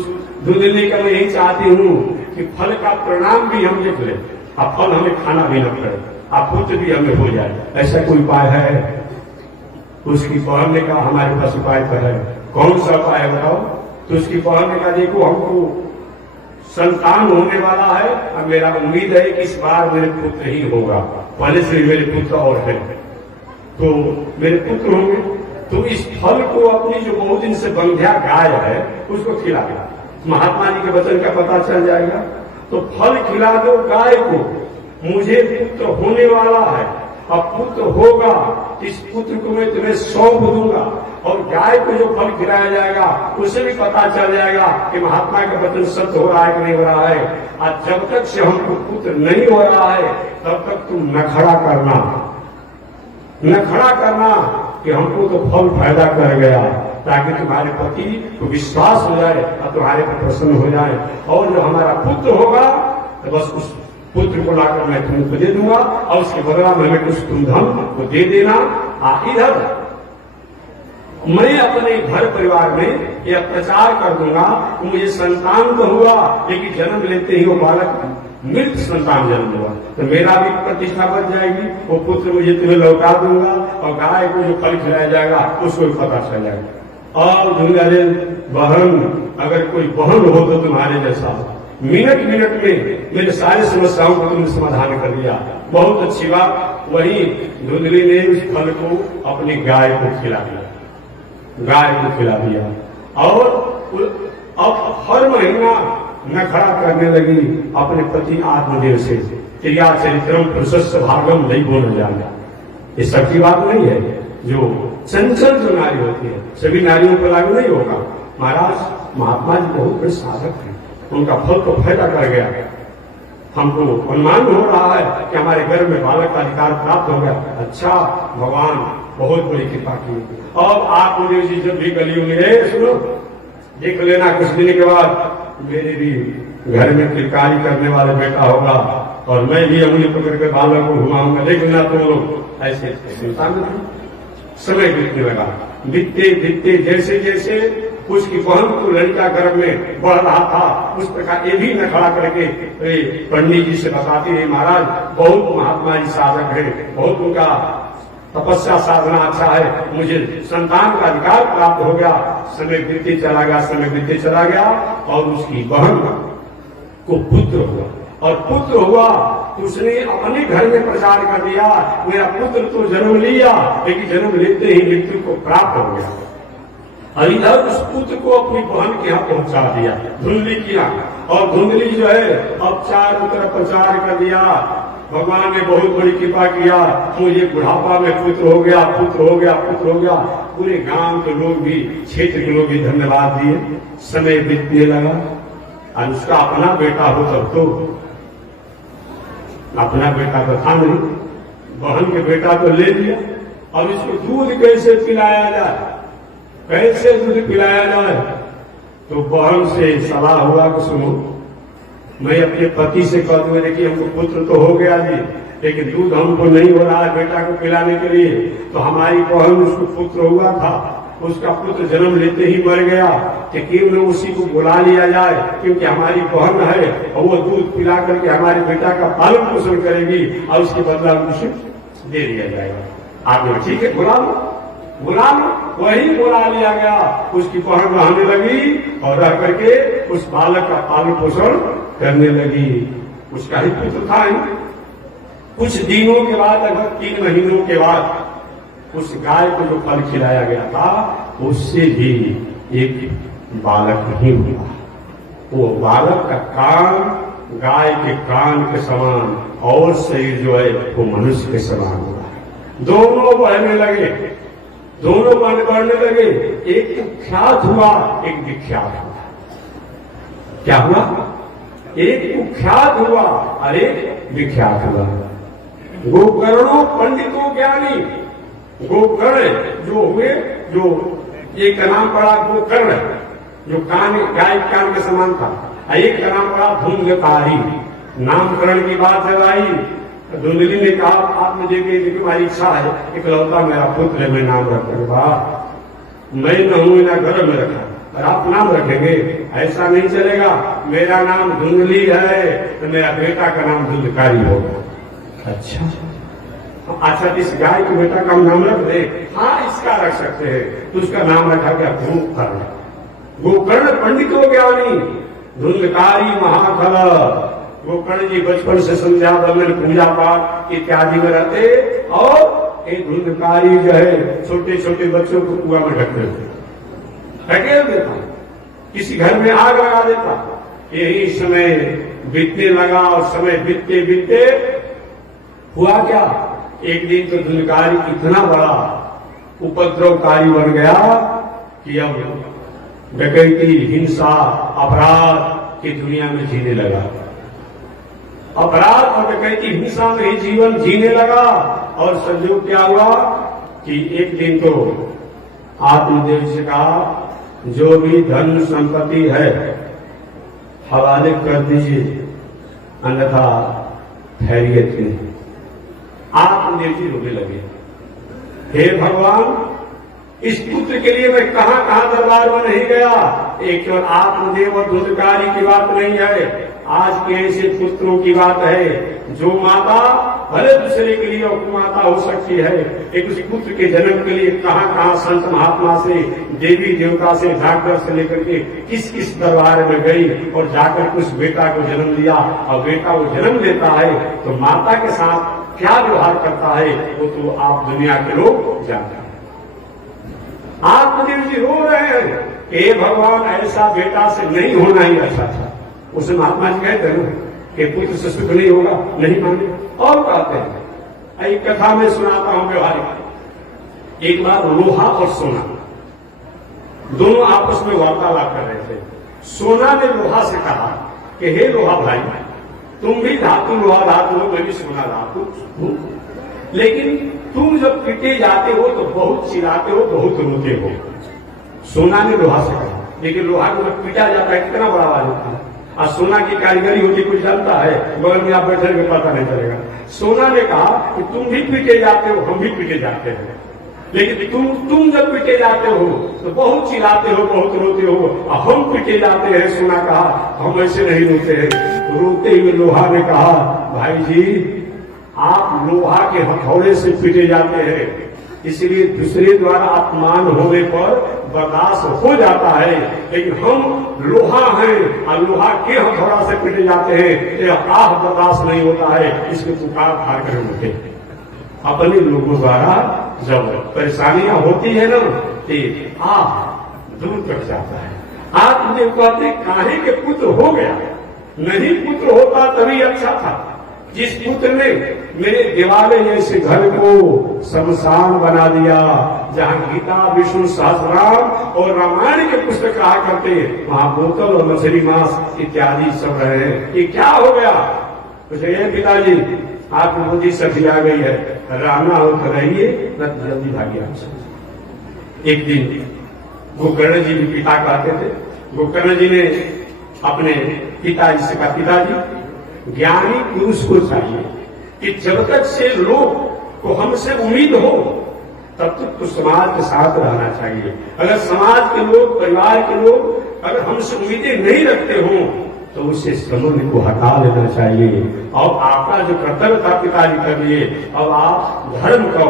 धुंधली का मैं यही चाहती हूँ कि फल का परिणाम भी हम देख ले, अब फल हमें खाना भी न पड़े, अब पुत्र भी हमें हो जाए। ऐसा कोई उपाय है? उसकी बहन ने कहा, हमारे पास उपाय तो है। कौन सा उपाय है बताओ? तो उसकी बहन ने कहा, देखो हमको संतान होने वाला है और मेरा उम्मीद है कि इस बार मेरे पुत्र ही होगा। पहले से मेरे पुत्र और है तो मेरे पुत्र होंगे, तो इस फल को अपनी जो बहुत दिन से बंध्या गाय है उसको खिला दो। महात्मा जी के वचन का पता चल जाएगा। तो फल खिला दो गाय को, मुझे पुत्र होने वाला है अब पुत्र होगा, इस पुत्र को मैं तुम्हें सौंप दूंगा, और गाय को जो फल खिलाया जाएगा उसे भी पता चल जाएगा कि महात्मा का वचन सत्य हो रहा है कि नहीं हो रहा है। और जब तक से हमको पुत्र नहीं हो रहा है तब तक तुम न खड़ा करना कि हमको तो फल फायदा कर गया, ताकि तुम्हारे पति को विश्वास हो जाए और तुम्हारे पर प्रसन्न हो जाए। और जो हमारा पुत्र होगा तो बस उस पुत्र को लाकर मैं तुमको दे दूंगा, और उसके बदला में हमें कुछ तुम धन को दे देना। इधर मैं अपने घर परिवार में यह प्रचार कर दूंगा कि मुझे संतान तो हुआ, लेकिन जन्म लेते ही वो बालक मृत संतान जन्म हुआ, तो मेरा भी प्रतिष्ठा बच जाएगी, वो पुत्र मुझे तुम्हें लौटा दूंगा, और गाय को जो फल खिलाया जाएगा उसको भी पता चल जाएगा। और दुनिया बहन, अगर कोई बहन हो तो तुम्हारे जैसा, मिनट में मेरे सारे समस्याओं को तुमने समाधान कर दिया। बहुत अच्छी बात। वही धुंधली ने उस फल को अपनी गाय को खिला दिया, और अब हर महीना नखरा करने लगी अपने पति आत्मदेव से, क्रिया चरित्रम प्रशस्त भागम नहीं बोलने जाना। ये सबकी बात नहीं है। जो चंचल जो नारी होती है सभी नारियों पर लागू नहीं होगा। महाराज महात्मा जी बहुत बड़े साधक हैं, उनका फल तो फायदा कर गया। हमको अनुमान हो रहा है कि हमारे घर में बालक का अधिकार प्राप्त हो गया। अच्छा, भगवान बहुत बड़ी कृपा की। अब आप मुझे जी जब भी गलियों में गए, सुनो देख लेना, कुछ दिन के बाद मेरे भी घर में किरकारी करने वाला बेटा होगा, और मैं भी उंगली पकड़ कर बालक को घुमाऊंगा, देखना तुम लोग। ऐसे चिंता में समय बीतने लगा। बीतते जैसे जैसे उसकी बहन को लड़का गर्भ में बढ़ रहा था, उस प्रकार ये भी न खड़ा करके पंडित जी से बताते हैं, महाराज बहुत महात्मा जी साधक है, बहुत उनका तपस्या साधना अच्छा है, मुझे संतान का अधिकार प्राप्त हो गया। समय बीतते चला गया, और उसकी बहन को पुत्र हुआ, और पुत्र हुआ तो उसने अपने घर में प्रचार कर दिया, मेरा पुत्र तो जन्म लिया, लेकिन जन्म लेते ही मृत्यु को प्राप्त हो गया। और इधर उस पुत्र को अपनी बहन के यहाँ पहुंचा दिया, धुंधली किया, और धुंधली जो है अब चारों तरफ प्रचार कर दिया। भगवान ने बहुत बड़ी कृपा किया, मुझे बुढ़ापा में पुत्र हो गया। पूरे गांव के लोग भी, क्षेत्र के लोग भी धन्यवाद दिए। समय बीतने लगा, और उसका अपना बेटा हो तब तो, अपना बेटा तो था नहीं, बहन के बेटा तो ले लिया। अब इसको दूध कैसे पिलाया जाए, तो बहन से सलाह हुआ कि सुनो, मैं अपने पति से कह दूंगा कि हमको पुत्र तो हो गया जी, लेकिन दूध हमको नहीं हो रहा है बेटा को पिलाने के लिए। तो हमारी बहन, उसको पुत्र हुआ था, उसका पुत्र जन्म लेते ही मर गया, कि क्यों न उसी को बुला लिया जाए, क्योंकि हमारी बहन है, और वो दूध पिला करके हमारे बेटा का पालन पोषण करेगी, और उसके बदला उसे दे दिया जाएगा। आपने ठीक है, बुला लो। वही बुला लिया गया। उसकी बहन रहने लगी, और रह करके उस बालक का पालन पोषण करने लगी। उसका ही पुत्र था। कुछ दिनों के बाद, लगभग 3 महीनों के बाद, उस गाय को जो फल खिलाया गया था उससे भी एक बालक नहीं हुआ। वो बालक का कान गाय के कान के समान, और शरीर जो है वो मनुष्य के समान हुआ। दोनों बढ़ने लगे। एक कुख्यात हुआ, एक विख्यात हुआ। क्या हुआ? एक कुख्यात हुआ और एक विख्यात हुआ। गोकर्णों पंडितों ज्ञानी, गोकर्ण जो हुए, जो एक का नाम पड़ा गोकर्ण, जो कान गाय कान के समान था, एक का नाम पड़ा धुंधकारी। नामकरण की बात जब आई, धुंधली ने कहा, आप मुझे तुम्हारी इच्छा है, इकलौता मेरा पुत्र है, मैं नाम रखूंगा। मैं न हूं ना घर में रखा, और आप नाम रखेंगे, ऐसा नहीं चलेगा। मेरा नाम धुंधली है तो मेरा बेटा का नाम धुंधकारी होगा। अच्छा, इस गाय के बेटा का नाम रख दे। हाँ, इसका रख सकते हैं। तो उसका नाम रखा गया गोकर्ण। गोकर्ण पंडितों ज्ञानी, धुंधकारी महाफल। गोकर्ण जी बचपन से संध्या वंदन पूजा पाठ इत्यादि में रहते, और एक धुंधकारी जो है छोटे छोटे बच्चों को कुआं में ढकेल देता, किसी घर में आग लगा देता। यही समय बीतने लगा, और समय बीतते बीतते हुआ क्या एक दिन तो धुंधकारी इतना बड़ा उपद्रवकारी बन गया कि अब डकैती, हिंसा, अपराध की दुनिया में जीने लगा। अपराध और डकैती, हिंसा में ही जीवन जीने लगा। और संयोग क्या हुआ कि एक दिन तो आत्मदेव से कहा, जो भी धन संपत्ति है हवाले कर दीजिए, अन्यथा खैरियत नहीं। आत्मदेव जी रोने लगे, हे भगवान, इस पुत्र के लिए मैं कहां कहां दरबार में नहीं गया। एक केवल आत्मदेव और धुंधकारी की बात नहीं है, आज के ऐसे पुत्रों की बात है जो माता भले दूसरे के लिए उपमाता हो सकती है, एक उस पुत्र के जन्म के लिए कहां कहां संत महात्मा से, देवी देवता से, डॉक्टर से लेकर के किस किस दरबार में गई और जाकर उस बेटा को जन्म दिया। और बेटा वो जन्म देता है तो माता के साथ क्या व्यवहार करता है वो तो आप दुनिया के लोग जानते हैं। आत्मदेव जी रो रहे हैं, हे भगवान, ऐसा बेटा से नहीं होना ही अच्छा था। उसे महात्मा जी कहते हैं कि पुत्र से सुख नहीं होगा, नहीं माने। और कहते हैं, एक कथा में सुनाता हूं व्यवहारिक। एक बार लोहा और सोना दोनों आपस में वार्तालाप कर रहे थे। सोना ने लोहा से कहा कि हे लोहा भाई, तुम भी धातु लोहा धातु हो, मैं भी सोना धातु हूं, लेकिन तुम जब पिटे जाते हो तो बहुत चिल्लाते हो, बहुत रोते हो। सोना ने लोहा से कहा, लेकिन लोहा को जब पीटा जाता है कितना बड़ा आवाज होता है। और सोना की कारीगरी होती कुछ जानता है, बगल में आप बैठे हुए पता नहीं चलेगा। सोना ने कहा कि तुम भी पीटे जाते हो, हम भी पीटे जाते हैं, लेकिन तुम जब पीटे जाते हो तो बहुत चिल्लाते हो, बहुत रोते हो, और हम पीटे जाते हैं। सोना कहा, हम ऐसे नहीं रोते हैं। रोते हुए लोहा ने कहा, भाई जी, आप लोहा के हथौड़े से पीटे जाते हैं, इसलिए दूसरे द्वारा अपमान होने पर बर्दाश्त हो जाता है, लेकिन हम लोहा हैं और लोहा के हथौड़ा से पीटे जाते हैं, ये आह बर्दाश्त नहीं होता है, इसके पुकार फाड़ कर उठे। अपने लोगों द्वारा जब परेशानियां होती है ना, तो आह दूर तक जाता है। आत्मदेव कहते काहे के पुत्र हो गया, नहीं पुत्र होता तभी अच्छा था। जिस पुत्र ने मेरे दिवाले जैसे घर को शमशान बना दिया, जहां गीता, विष्णु सहस्रनाम और रामायण के पुस्तक रहा करते, वहां बोतल और मछली मांस इत्यादि सब रहे, ये क्या हो गया। पूछे, पिताजी आपकी बुद्धि सठी आ गई है, रहना हो तो रहिए, न जल्दी भागिए आपसे। एक दिन गोकर्ण जी भी पिता कहते थे। गोकर्ण जी ने अपने पिताजी से कहा, पिताजी, ज्ञानी पुरुष को चाहिए कि जब तक से लोग को हमसे उम्मीद हो तब तक तो समाज के साथ रहना चाहिए। अगर समाज के लोग, परिवार के लोग अगर हमसे उम्मीदें नहीं रखते हों तो उससे संबंध को हटा लेना चाहिए। और आपका जो कर्तव्य था पिताजी कर लिए, अब आप धर्म को,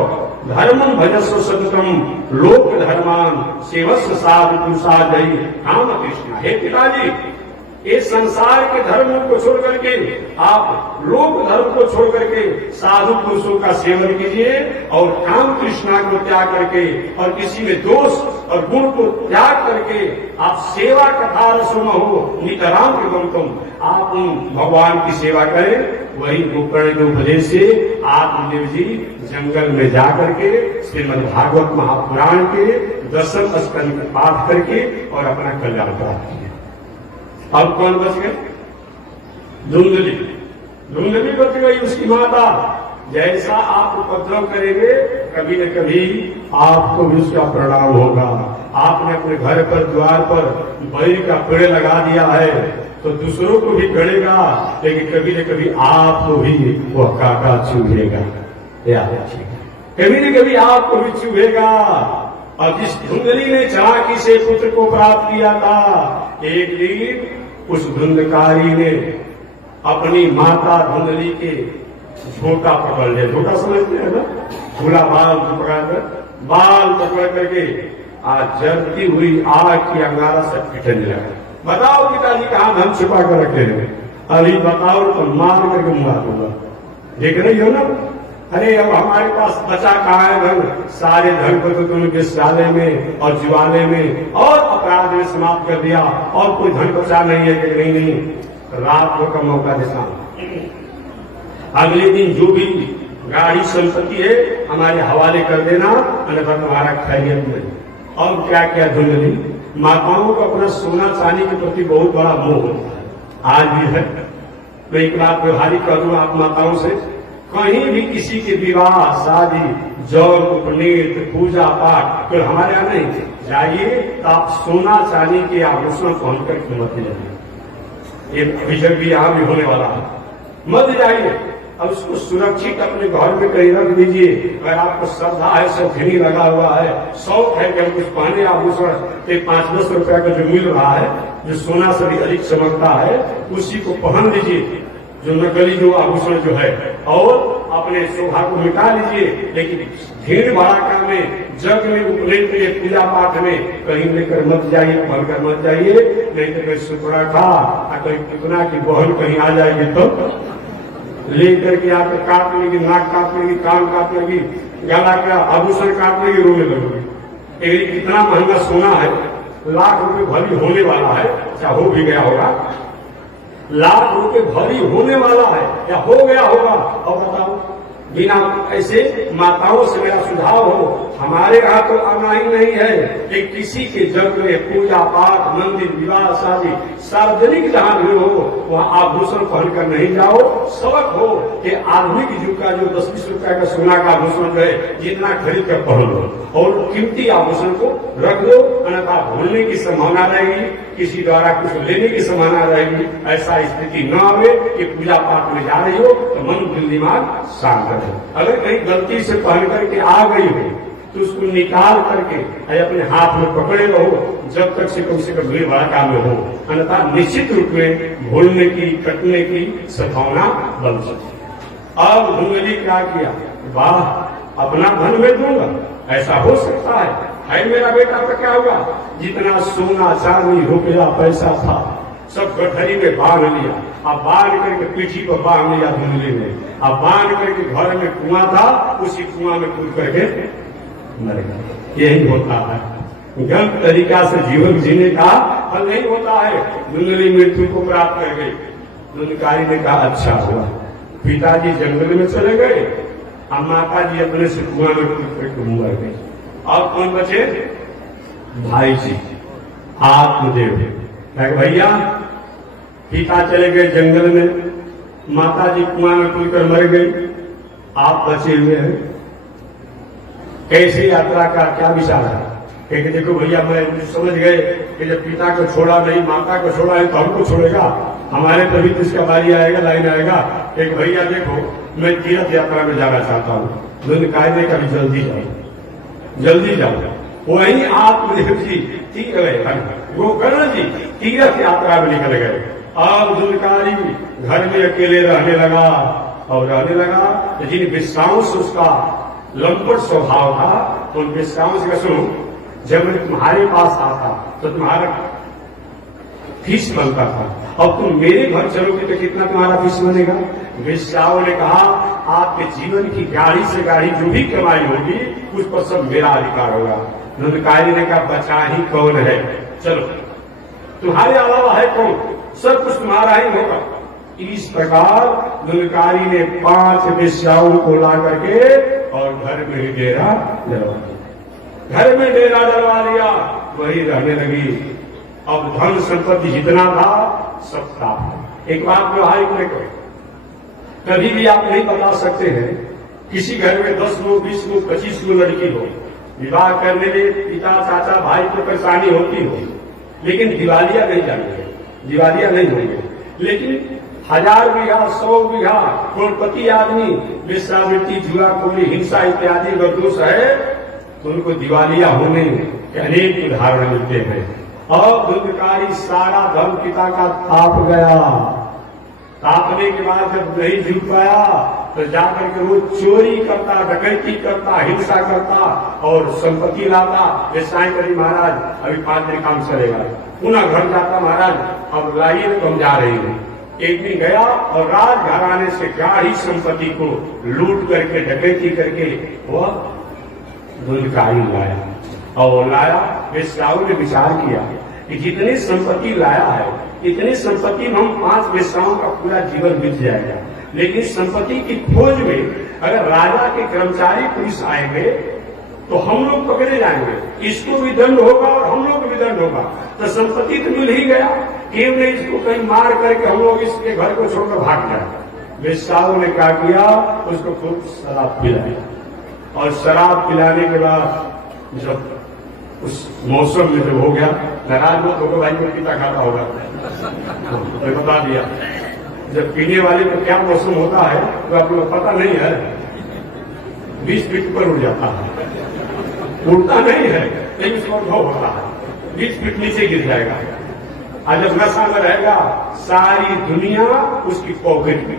धर्मम भजस्व सततम लोक धर्मान सेवस्व साधु पुरुषादयी काम कृष्ण। हे पिताजी, ये संसार के धर्मों को छोड़ करके आप लोक धर्म को छोड़ करके साधु पुरुषों का सेवन कीजिए और काम कृष्णा को त्याग करके और किसी में दोष और गुण को त्याग करके आप सेवा कथा रसोम हो नितराम कृतम तुम, आप उन भगवान की सेवा करें। वही गोकर्ण के उपदेश से आत्मदेव जी जंगल में जाकर के श्रीमद् भागवत महापुराण के 10वें स्कंद पाठ करके और अपना कल्याण प्राप्त किया। अब कौन बच गए? धुंधली। धुंधली बच गई, उसकी माता। जैसा आप उपद्रव करेंगे कभी न कभी आपको भी उसका परिणाम होगा। आपने अपने घर पर, द्वार पर बैर का पेड़ लगा दिया है तो दूसरों को भी गड़ेगा, लेकिन कभी न कभी आपको भी वह कांटा चुभेगा, याद रखिएगा, कभी न कभी आपको भी चुभेगा। और जिस धुंधली ने चालाकी से पुत्र को प्राप्त किया था, एक दिन उस धुंधकारी ने अपनी माता धुंधली के झोटा पकड़ लिया। झोटा समझते हैं ना, झूला बाल पकड़ करके आज जलती हुई आग की अंगारा से पिटने लगा। बताओ पिताजी कहां धन छिपा कर रखे हैं, अभी बताओ तो मार करके मुआ दूंगा। देख रही हो ना, अरे अब हमारे पास बचा कहाँ है धन, सारे धन को तो तुमने विश्वालय में और जुआले में और अपराध में समाप्त कर दिया, और कोई धन बचा नहीं है कि नहीं, रात को का मौका देता। अगले दिन जो भी गाड़ी संपत्ति है, हमारे हवाले कर देना, अन्यथा तुम्हारा खैरियत नहीं। और क्या क्या धुंधली माताओं को अपना सोना चांदी के प्रति बहुत बड़ा मोह होता है, आज भी है। मैं एक बात व्यवहारिक कर दूं आप माताओं से, कहीं भी किसी के विवाह शादी जौन उपनीत पूजा पाठ तो हमारे यहाँ नहीं जाइए तो आप सोना चांदी के आभूषण पहन कर मत जाइए। ये अभिषेक भी यहाँ भी होने वाला है, मत जाइए। अब उसको सुरक्षित अपने घर में कहीं रख दीजिए। अगर आपको श्रद्धा है, शौकीनी लगा हुआ है, शौक है कि हम कुछ पहने आभूषण के 5-10 रुपया का जो मिल रहा है, जो सोना से भी अधिक चमकता है, उसी को पहन लीजिए, जो नकली जो आभूषण जो है, और अपने शोभा को मिटा लीजिए। लेकिन भीड़ भड़ाका में, जग में, उपनयन के पूजा पाठ में कहीं लेकर मत जाइए, पहनकर मत जाइए। नहीं तो कहीं सुपड़ा खा कहीं कितना की बहन कहीं आ जाएगी तो लेकर के आकर काट लेगी, नाक काट लेगी, कान काट लेगी, गला का आभूषण काट लेगी, रोने लगेगी। एक कितना महंगा सोना है, लाख रुपए भरी होने वाला है, क्या हो भी गया होगा, लाख रुपए भरी होने वाला है या हो गया होगा। और बताओ, बिना ऐसे माताओं से मेरा सुझाव हो, हमारे यहाँ तो आना ही नहीं है कि किसी के जग में पूजा पाठ, मंदिर, विवाह शादी, सार्वजनिक जहां भी हो वहां आभूषण पहनकर नहीं जाओ। सबक हो कि आधुनिक युग का जो 10-20 रुपया का सोना का आभूषण जो है, जितना खरीद कर पहन लो और कीमती आभूषण को रख दो, अन्यथा भूलने की संभावना रहेगी, किसी द्वारा कुछ लेने की संभावना रहेगी। ऐसा स्थिति न आवे कि पूजा पाठ में जा रही हो तो मन दिल दिमाग शांत रहे। अगर कहीं गलती से पहन करके आ गई हो तो उसको निकाल करके अपने हाथ में पकड़े रहो, जब तक से कम भीड़ भड़का में हो, अन्यथा निश्चित रूप में भूलने की, कटने की संभावना बन सकती। अब धुंधली क्या किया, वाह अपना धन में दूंगा, ऐसा हो सकता है मेरा बेटा तो क्या होगा, जितना सोना चांदी रुपया पैसा था सब गठरी में बांध लिया, अब बांध करके पीठी पर बांध लिया धुंधली में, अब बांध करके घर में कुआं था, उसी कुआं में कूद करके मर गया। यही होता है, गलत तरीका से जीवन जीने का फल नहीं होता है। धुंधली मृत्यु को प्राप्त कर गई। धुंधकारी ने कहा अच्छा हुआ, पिताजी जंगल में चले गए, अब माता जी अपने से कुआं में कूद करके मर गए। और कौन बचे, भाई जी आत्मदेव। भैया पिता चले गए जंगल में, माता जी कुआं में कूदकर मर गई, आप बचे हुए हैं। कैसी यात्रा का क्या विचार है? कि देखो भैया मैं समझ गए कि जब पिता को छोड़ा नहीं, माता को छोड़ा है तो हमको छोड़ेगा, हमारे तभी तो इसका बारी आएगा, लाइन आएगा। एक भैया देखो मैं तीर्थ यात्रा में जाना चाहता हूँ, धुन कायदे का भी जल्दी जाओ, जल्दी जाओ। वही आत्मदेव जी गोकर्ण जी तीर्थ यात्रा में निकल गए। अब धुनकारी घर में अकेले रहने लगा और रहने लगा, लेकिन विश्रांस उसका लंपट स्वभाव था। उन विश्रांस का सुनो, जब मैं तुम्हारे पास आता तो तुम्हारा फीस बनता था, अब तुम मेरे घर चलोगे तो कितना तुम्हारा फीस बनेगा? विश्राव ने कहा आपके जीवन की गाड़ी से गाड़ी जो भी कमाई होगी उस पर सब मेरा अधिकार होगा। धुनकारी ने कहा बचा ही कौन है, चलो तुम्हारे अलावा है कौन, सब कुछ तुम्हारा ही होगा। इस प्रकार धुनकारी ने 5 वेश्याओं को ला करके और घर में ही डेरा डलवा दिया, घर में डेरा डलवा लिया, वही रहने लगी। अब धन संपत्ति जितना था सब था। एक बात व्यवहारिक में कहो, कभी भी आप नहीं बता सकते हैं किसी घर में 10 लोग, 20 लोग, 25 लोग लड़की हो, विवाह करने में पिता चाचा भाई को परेशानी होती हो, लेकिन दिवालिया नहीं जाएंगे, दिवालिया नहीं होंगे। लेकिन 1000 बीघा 100 बीघा करोड़पति आदमी वेश्यावृत्ति, जुआखोरी, हिंसा इत्यादि अगर दोष है तो उनको दिवालिया होने के अनेक उदाहरण मिलते हैं। और धुनकारी सारा धन पिता का ताप गया, तापने के बाद जब नहीं जीत पाया तो जाकर के वो चोरी करता, डकैती करता, हिंसा करता और संपत्ति लाता। वेश्याएं करी महाराज अभी 5 दिन काम चलेगा, पुनः घर जाता महाराज अब लाइए तो हम जा रही हैं। एक दिन गया और राजघराने से गाढ़ी संपत्ति को लूट करके, डकैती करके वह धुनकारी लाया और लाया। वेश्याओं ने विचार किया कि जितनी संपत्ति लाया है इतनी संपत्ति में हम 5 वेश्याओं का पूरा जीवन बीत जाएगा, लेकिन संपत्ति की खोज में अगर राजा के कर्मचारी पुलिस आएंगे तो हम लोग पकड़े जाएंगे, इसको भी दंड होगा और हम लोग को भी दंड होगा, तो संपत्ति तो मिल ही गया। क्यों नहीं इसको कहीं मार करके हम लोग इसके घर को छोड़कर भाग जाए। वेश्याओं ने क्या किया, उसको खूब शराब पिलाया और शराब पिलाने के बाद जब उस मौसम में जब हो गया, नाराज मत होकर भाई को पिता खाता होगा तो बता दिया। जब पीने वाले को क्या मौसम होता है तो आप लोग पता नहीं है, 20 फीट पर उड़ जाता है, उड़ता नहीं है लेकिन उसको अनुभव होता है, 20 फीट नीचे गिर जाएगा। और जब नशा में रहेगा सारी दुनिया उसकी पॉकेट में,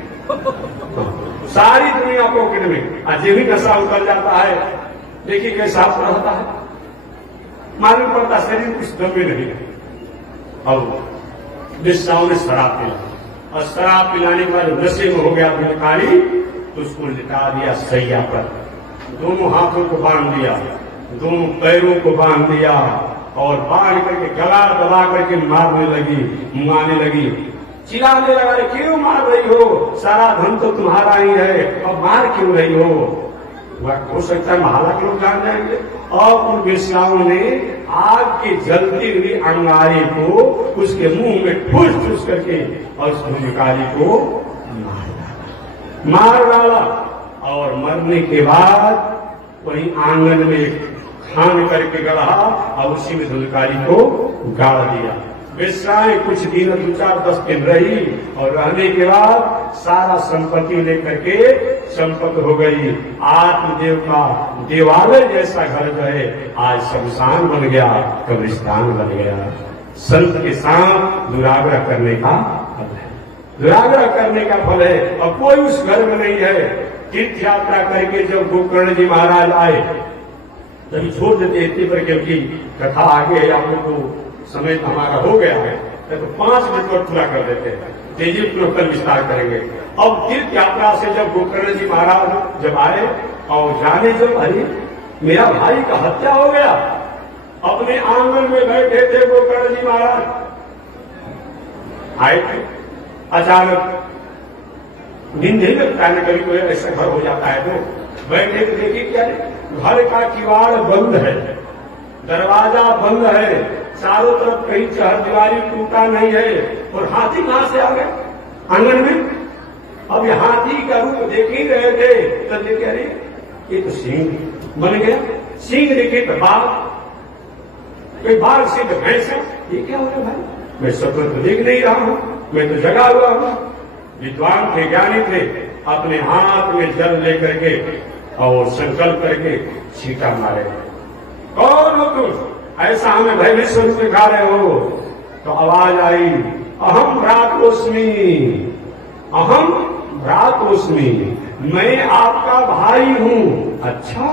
सारी दुनिया पॉकेट में। और जब भी नशा उतर जाता है देखिए कैसा रहता है, मालूम पड़ता शरीर कुछ दम में नहीं है। अब वेश्याओं ने शराब पिला और शराब पिलाने के बाद नशे में हो गया भिखारी, तो उसको लिटा दिया सैया पर, दोनों हाथों को बांध दिया, दोनों पैरों को बांध दिया और बांध करके गला दबा करके मारने लगी, मुआने लगी, चिल्लाने लगा, क्यों मार रही हो, सारा धन तो तुम्हारा ही है, अब मार क्यों रही हो। वह हो सकता है महाला के लोग जान जाएंगे। और उन वेश्याओं ने आग की जलती हुई अंगारी को उसके मुंह में ठूस करके और उस भिखारी को मार डाला और मरने के बाद वही आंगन में खान करके गढ़ा और उसी में भिखारी को गाड़ दिया। वेश्याएं कुछ दिन 2-4-10 दिन रही और रहने के बाद सारा संपत्ति लेकर के संपत्ति हो गई। आत्मदेव का देवालय जैसा घर जो है आज शमशान बन गया, कब्रिस्तान बन गया। संत के साथ दुराग्रह करने का फल है, दुराग्रह करने का फल है। और कोई उस घर में नहीं है। तीर्थ यात्रा करके जब गोकर्ण जी महाराज आए तभी छोड़ देते इतने पर, क्योंकि कथा आगे है, आप लोग को समय हमारा हो गया है तो 5 मिनट पर पूरा कर देते हैं, तेजी पूर्वक कल विस्तार करेंगे। अब तीर्थ यात्रा से जब गोकर्ण जी महाराज जब आए और जाने जब अरे मेरा भाई का हत्या हो गया, अपने आंगन में बैठे थे गोकर्ण जी महाराज, आए थे अचानक, नींद नहीं लगता है कभी कोई ऐसा घर हो जाता है तो बैठे थे, देखिए क्या घर का किवाड़ बंद है, दरवाजा बंद है, चारों तरफ कहीं चहरदीवारी टूटा नहीं है, और हाथी कहां से आ गए आंगन में। अब ये हाथी का रूप देख ही रहे थे तो देखे अरे ये तो सिंह बन गया, सिंह देखे तो बाघ, कोई बाघ से तो भैंस, ये क्या हो रहा भाई, मैं सपन तो देख नहीं रहा हूं, मैं तो जगा हुआ हूं। विद्वान थे, ज्ञानी थे, अपने हाथ में जल लेकर के और संकल्प करके छींटा मारे। कौन हो तुम, ऐसा हमें भयभीत स्वरूप दिखा रहे हो। तो आवाज आई, अहम भ्रातोस्मि, अहम भ्रातोस्मि, मैं आपका भाई हूं। अच्छा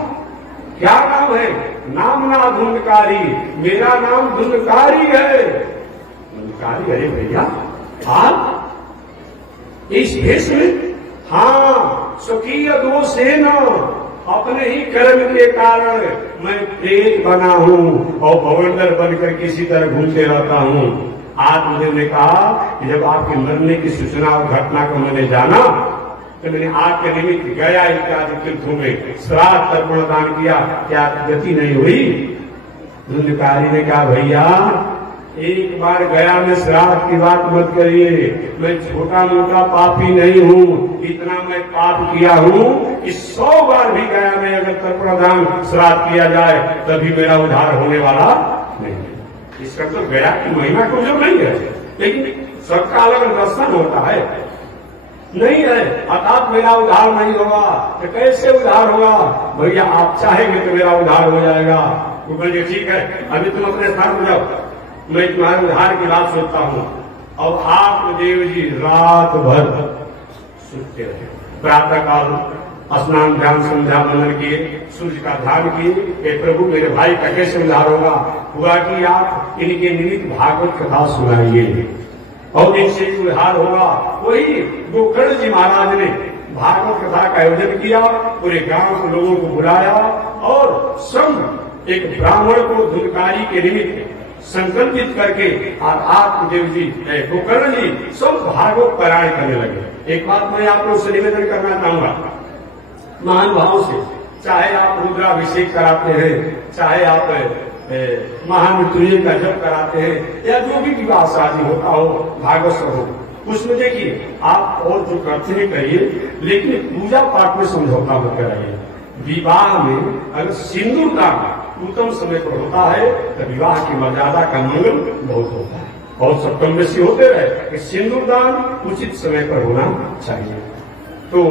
क्या नाम है, नाम ना धुंधकारी, मेरा नाम धुंधकारी है। धुंधकारी, अरे भैया आप इस भेष में, हाँ स्वकीय दोष है ना, अपने ही कर्म के कारण मैं प्रेत बना हूं और भवंडर बनकर किसी तरह घूमते रहता हूं। आत्मदेव ने कहा कि जब आपके मरने की सूचना और घटना को मैंने जाना तो मैंने आपके निमित्त गया इत्यादि तीर्थों में श्राद्ध तर्पण दान किया, क्या गति नहीं हुई। धुंधकारी ने कहा भैया एक बार गया में श्राद्ध की बात मत करिए, मैं छोटा मोटा पापी नहीं हूं, इतना मैं पाप किया हूं कि 100 बार भी गया में अगर तर्पण दान श्राद्ध किया जाए तभी मेरा उद्धार होने वाला नहीं है। इसका तो गया की महिमा को जो नहीं है, लेकिन सबका अलग दर्शन होता है, नहीं है अर्थात मेरा उद्धार नहीं होगा तो कैसे उद्धार होगा। भैया आप चाहेंगे तो मेरा उद्धार हो जाएगा। वो बोलिए ठीक है अभी तुम अपने स्थान पर जाओ, मैं तुम्हारे उद्धार की बात सोचता हूं। और आत्मदेव जी रात भर सुनते रहे, प्रातः काल स्नान ध्यान संध्या वंदन किए, सूर्य का ध्यान किए, प्रभु मेरे भाई का कैसे उद्धार होगा। हुआ कि आप इनके निमित्त भागवत कथा सुनाइए और इनसे उद्धार होगा। वही गोकर्ण जी महाराज ने भागवत कथा का आयोजन किया, पूरे गांव के लोगों को बुलाया और सब एक ब्राह्मण को धुंधकारी के निमित्त संकल्पित करके और आत्मदेव जी गोकर्ण जी सब भागवत पारायण करने लगे। एक बात मैं आप लोग से निवेदन करना चाहूंगा, महानुभावों से, चाहे आप रुद्राभिषेक कराते हैं, चाहे आप महामृत्युंजय का जप कराते हैं, या जो भी विवाह शादी होता हो, भागवत हो, उसमें देखिए आप और जो करते हैं करिए, लेकिन पूजा पाठ में समझौता मत कराइए। विवाह में अगर सिंदूर दान उत्तम समय पर होता है तो विवाह की मर्यादा का मंगल बहुत होता है। बहुत सब कम बेसी होते रहे कि सिंदूर दान उचित समय पर होना चाहिए। तो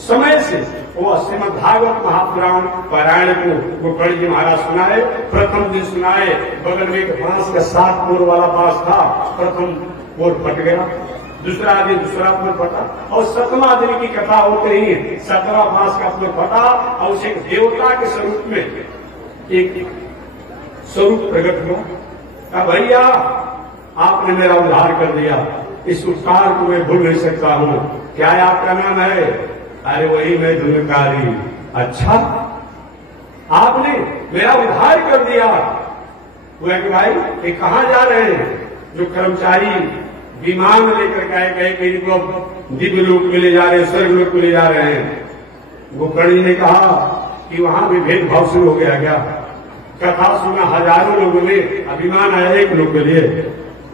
समय से वो श्रीमद् भागवत महापुराण पारायण को गोकर्ण जी महाराज सुनाए। प्रथम दिन सुनाए, बगल में एक बांस का 7 पोर वाला बांस था, प्रथम पोर फट गया, दूसरा दिन दूसरा पोर फटा, और 7वां दिन की कथा होते ही 7वां बांस का पोर फटा, और उसे एक देवता के स्वरूप में एक स्वरूप प्रकट हुआ। कहा भैया आपने मेरा उद्धार कर दिया, इस उपकार को मैं भूल नहीं सकता हूँ। क्या आपका नाम है? अरे वही मैं धुनकारी। अच्छा, आपने मेरा उद्धार कर दिया। बोला कि भाई ये कहाँ जा रहे हैं? जो कर्मचारी विमान लेकर गए कहीं को दिव्य लोक में ले जा रहे हैं, स्वर्ग लोक में ले जा रहे हैं। गोकर्ण जी ने कहा कि वहां भी भेदभाव शुरू हो गया क्या? कथा सुना हजारों लोगों ने, अभिमान आया एक लोग के लिए।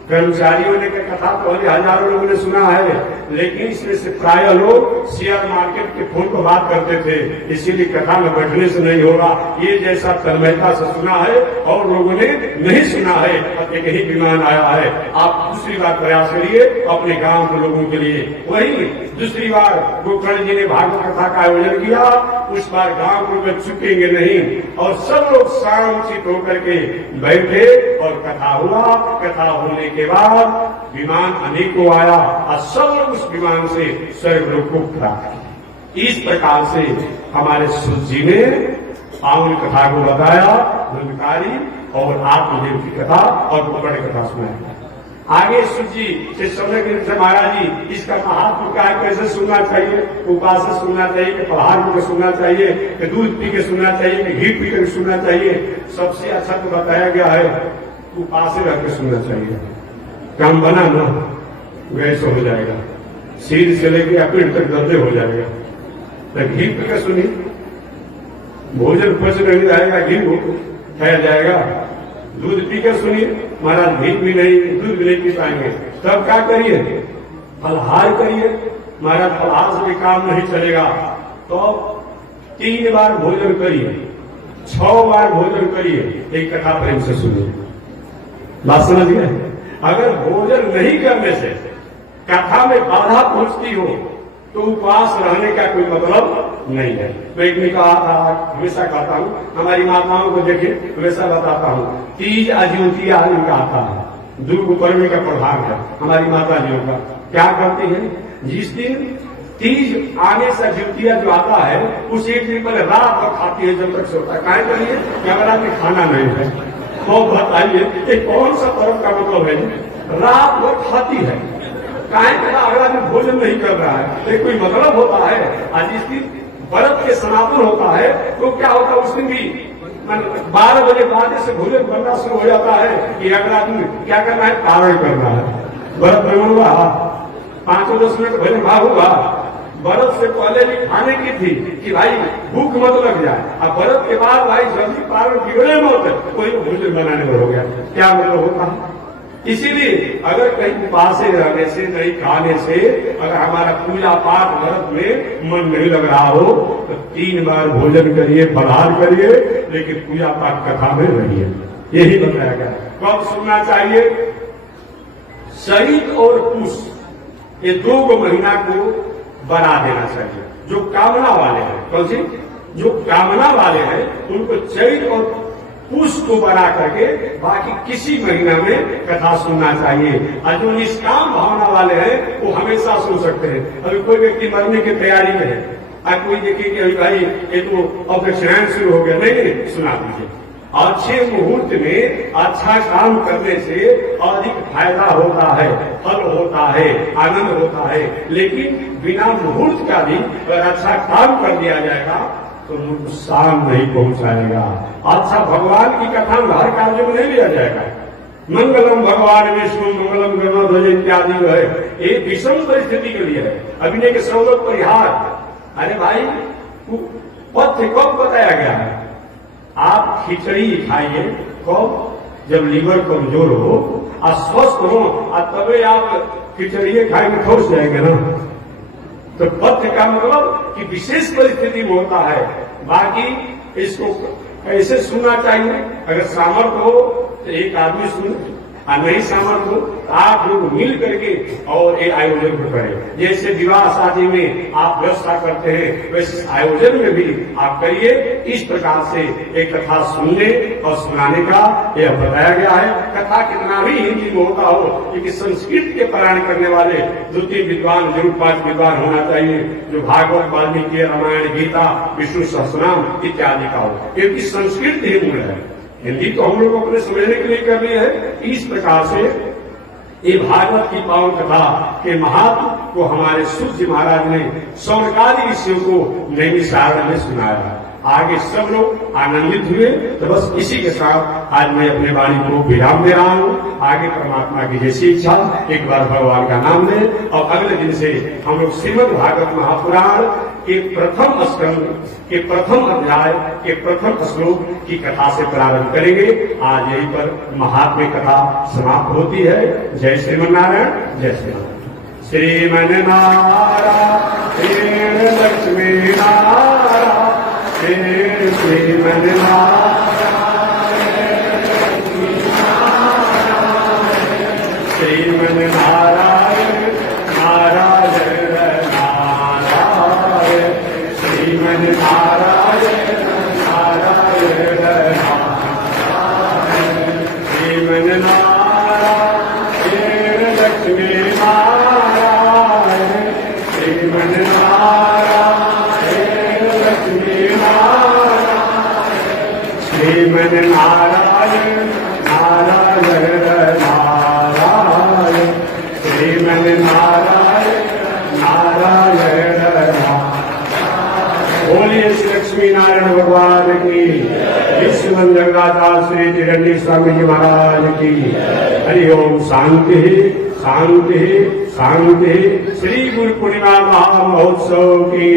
कर्मचारियों ने कथा तो हजारों लोगों ने सुना है, लेकिन इसमें से प्राय लोग शेयर मार्केट के फोन पर बात करते थे, इसीलिए कथा में बैठने से नहीं होगा, ये जैसा तन्मयता से सुना है और लोगों ने नहीं सुना है। अब एक ही विमान आया है, आप दूसरी बार प्रयास करिए अपने गांव के लोगों के लिए। वही दूसरी बार गोकर्ण जी ने भागवत कथा का आयोजन किया। उस बार गांव के लोग चुकेंगे नहीं, और सब लोग शांत होकर के बैठे और कथा हुआ। कथा होने के बाद विमान अनेकों आया और सब लोग उस विमान से स्वर्ग लोक को प्राप्त। इस प्रकार से हमारे सूत जी ने पावन कथा को बताया, धुनकारी और आत्मदेव की कथा और गोकर्ण कथा सुनाया। आगे सूत जी से समय के महाराज जी इसका महात्म क्या है, कैसे सुनना चाहिए, उपास से सुनना चाहिए कि पहाड़ को सुनना चाहिए कि दूध पी के सुनना चाहिए कि घी पी कर सुनना चाहिए। सबसे अच्छा तो बताया गया है उपास रह के सुनना चाहिए। काम बना ना गैस हो जाएगा, सिर से लेके पेट तक दर्द हो जाएगा। तो घी पी के सुनिए, भोजन पच नहीं जाएगा, घी फैल जाएगा। दूध पी कर सुनिए, महाराज घी भी नहीं दूध भी नहीं पी पाएंगे। तब क्या करिए? फलहार करिए, महाराज फलहार से भी काम नहीं चलेगा। तो 3 बार भोजन करिए, 6 बार भोजन करिए, एक कथा प्रेम से सुनिए। बात समझ गए? अगर भोजन नहीं करने से कथा में बाधा पहुंचती हो तो उपवास रहने का कोई मतलब नहीं है। मैं एक ने कहा था, हमेशा कहता हूँ, हमारी माताओं को देखे हमेशा बताता हूँ, तीज अज्योतिया इनका आता है, दुर्ग पर्व का प्रभाव है हमारी माता जियों का। क्या करती है? जिस दिन तीज आने से ज्योतिया जो आता है उस एक दिन पहले रात भर खाती है जब तक सोता है। क्या करिए? कैमरा में खाना नहीं है। तो बताइए ये कौन सा पर्व का मतलब है? रात भर खाती है, अगला दिन भोजन नहीं कर रहा है, ये कोई मतलब होता है? आज इस दिन व्रत के समापन होता है तो क्या होता है? उस दिन भी 12 बजे बाद से भोजन बनना शुरू हो जाता है कि अगला दिन क्या करना है? पारण करना है। व्रत में होगा 5-10 मिनट भोजन भाग होगा। व्रत से पहले भी खाने की थी कि भाई भूख मत लग जाए, अब व्रत के बाद भाई जल्दी पारण बिगड़े मत, कोई भोजन बनाने में हो गया। क्या मतलब होता है? इसीलिए अगर कहीं उपासे रहने से, नहीं खाने से, अगर हमारा पूजा पाठ व्रत में मन नहीं लग रहा हो तो 3 बार भोजन करिए, फलहार करिए, लेकिन पूजा पाठ कथा में रहिए। यही बताया गया। कब सुनना चाहिए? शहीद और पुष ये 2 महीना को बना देना चाहिए। जो कामना वाले हैं, कौन सी? जो कामना वाले हैं उनको चैत और पुष को बना करके बाकी किसी महीना में कथा सुनना चाहिए। और जो निष्काम भावना वाले हैं वो हमेशा सुन सकते हैं। अभी कोई व्यक्ति मरने की तैयारी में है, अब कोई देखिए कि अभी भाई ये तो ऑपरेशन शुरू हो गया, नहीं सुना दीजिए। अच्छे मुहूर्त में अच्छा काम करने से अधिक फायदा होता है, फल होता है, आनंद होता है। लेकिन बिना मुहूर्त का भी अगर अच्छा काम कर दिया जाएगा तो नुकसान नहीं पहुंचाएगा। अच्छा भगवान की कथा में हर कार्य में नहीं लिया जाएगा। मंगलम भगवान विष्णु मंगलम गरुड़ध्वज इत्यादि जो है ये विषम परिस्थिति के लिए है। अभिनय के सर्वलोक परिहार। अरे भाई पथ्य कब बताया गया है? आप खिचड़ी खाइए कब? जब लीवर कमजोर हो, अस्वस्थ हो, तबे आप खिचड़ी खाएंगे तो हो जाएंगे ना। तो पथ्य का मतलब कि विशेष परिस्थिति में होता है। बाकी इसको ऐसे सुनना चाहिए, अगर सामर्थ्य हो तो एक आदमी सुने, और नहीं सामर्थ्य हो आप लोग मिल करके और एक आयोजन को करें। जैसे विवाह शादी में आप व्यवस्था करते हैं, वैसे आयोजन में भी आप करिए। इस प्रकार से एक कथा सुनने और सुनाने का यह बताया गया है। कथा कितना भी हिंदी में होता हो, लेकिन संस्कृत के पारायण करने वाले 2-3 विद्वान, जरूर 5 विद्वान होना चाहिए, जो भागवत, वाल्मीकि, रामायण, गीता, विष्णु सहस्रनाम इत्यादि का हो, क्योंकि संस्कृत ही मूल है। हिंदी तो हम लोग अपने समझने के लिए करनी है। इस प्रकार से ये भागवत की पावन कथा के महात्म को हमारे सूत जी महाराज ने सौनकादि ऋषियों को नैमिषारण्य में सुनाया। आगे सब लोग आनंदित हुए। तो बस इसी के साथ आज मैं अपने वाणी को विराम दे रहा हूँ। आगे परमात्मा की जैसी इच्छा एक बार भगवान का नाम लें, और अगले दिन से हम लोग श्रीमद् भागवत महापुराण के प्रथम स्कंद के प्रथम अध्याय के प्रथम श्लोक की कथा से प्रारंभ करेंगे। आज यहीं पर महात्म्य कथा समाप्त होती है। जय श्रीमन्नारायण, जय श्रीमन्नारायण। श्रीमन्नारायण लक्ष्मी नारायण, श्रीमन्नारायण श्रीमन्नारायण नारायण नारायण, श्रीमन्नारायण नारायण नारायण, श्रीमन्नारायण लक्ष्मी नारायण, श्रीमन्नारायण लक्ष्मी नारायण, श्रीमन्नारायण नारायण नारायण, श्रीमन्नारायण नारायण नारायण। बोलिए श्री लक्ष्मी नारायण भगवान की, विश्ववंदन जगदाचार्य श्री तिरंडी स्वामी जी महाराज की। हरि ओम। शांति शांति शांति। श्री गुरु पूर्णिमा महामहोत्सव की।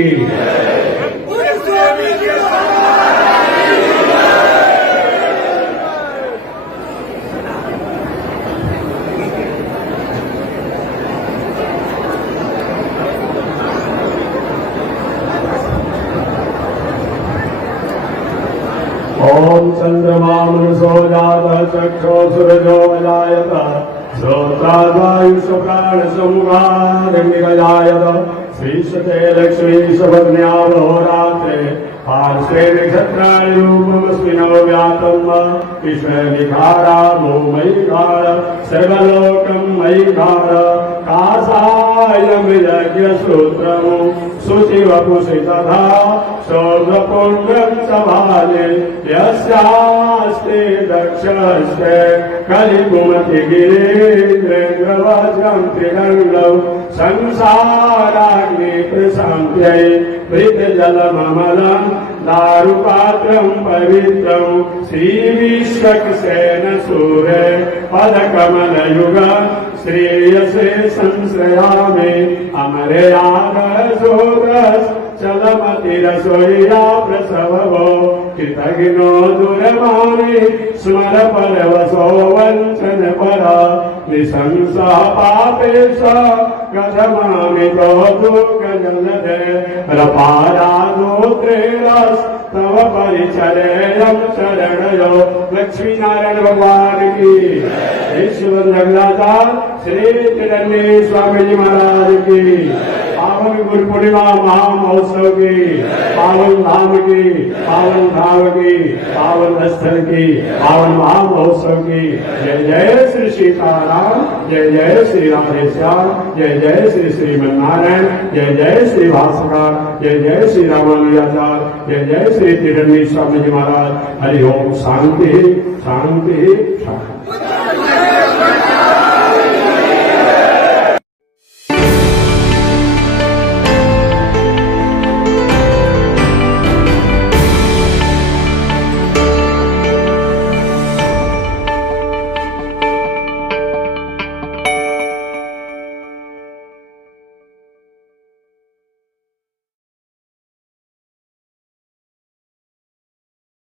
ओम चंद्रमा मनसो जात चक्षो सूरजो मलायत, श्रोत्रावायुष प्राण समुखानिर्जायत, श्रीशते लक्ष्मी सुभद्रयावहोरात्रे पार्श्वे नक्षत्राणि रूपमस्मिनो व्यातम्, विश्वे विखारा भूमैकार सर्वलोकं मयिकार, कासायं यज्ञसूत्रमु शुचिवपुषि तथा शौर्यपुण्यं सभाले, यस्यास्ते दक्षस्ते कलिकुमति गिरीन्द्रेन्द्रवज्रं त्रिदण्डौ, संसाराग्नि प्रशान्त्यै मृतजलममलं दारुपात्रं पवित्रं, श्रीविश्वक्सेन सूरे पदकमलयुगं, श्रेयसे संश्रयामि अमरे आदसोदस, चलमतिरसोया प्रसवो कृतघ्नो दुरमानि, स्मर परवसो वञ्चन परा, निशंसा पापेश कथमामितो दुःखजलधे, रपारागोत्रेरस् तव परिचर्यं शरणयो। लक्ष्मी नारायण भगवान की। ईश्वर जगदाचार्य श्री तिरंडी स्वामी जी महाराज की। पावन गुरु पूर्णिमा महामहोत्सव की, पावन धाम की, पावन धाम की, पावन स्थल की, पावन महामहोत्सव की। जय जय श्री सीताराम, जय जय श्री राधेश्याम, जय जय श्री श्रीमन्नारायण, जय जय श्री भास्कर, जय जय श्री रामानुजाचार्य, जय जय श्री तिरंडी स्वामी जी महाराज। हरि ओम। शांति शांति शांति।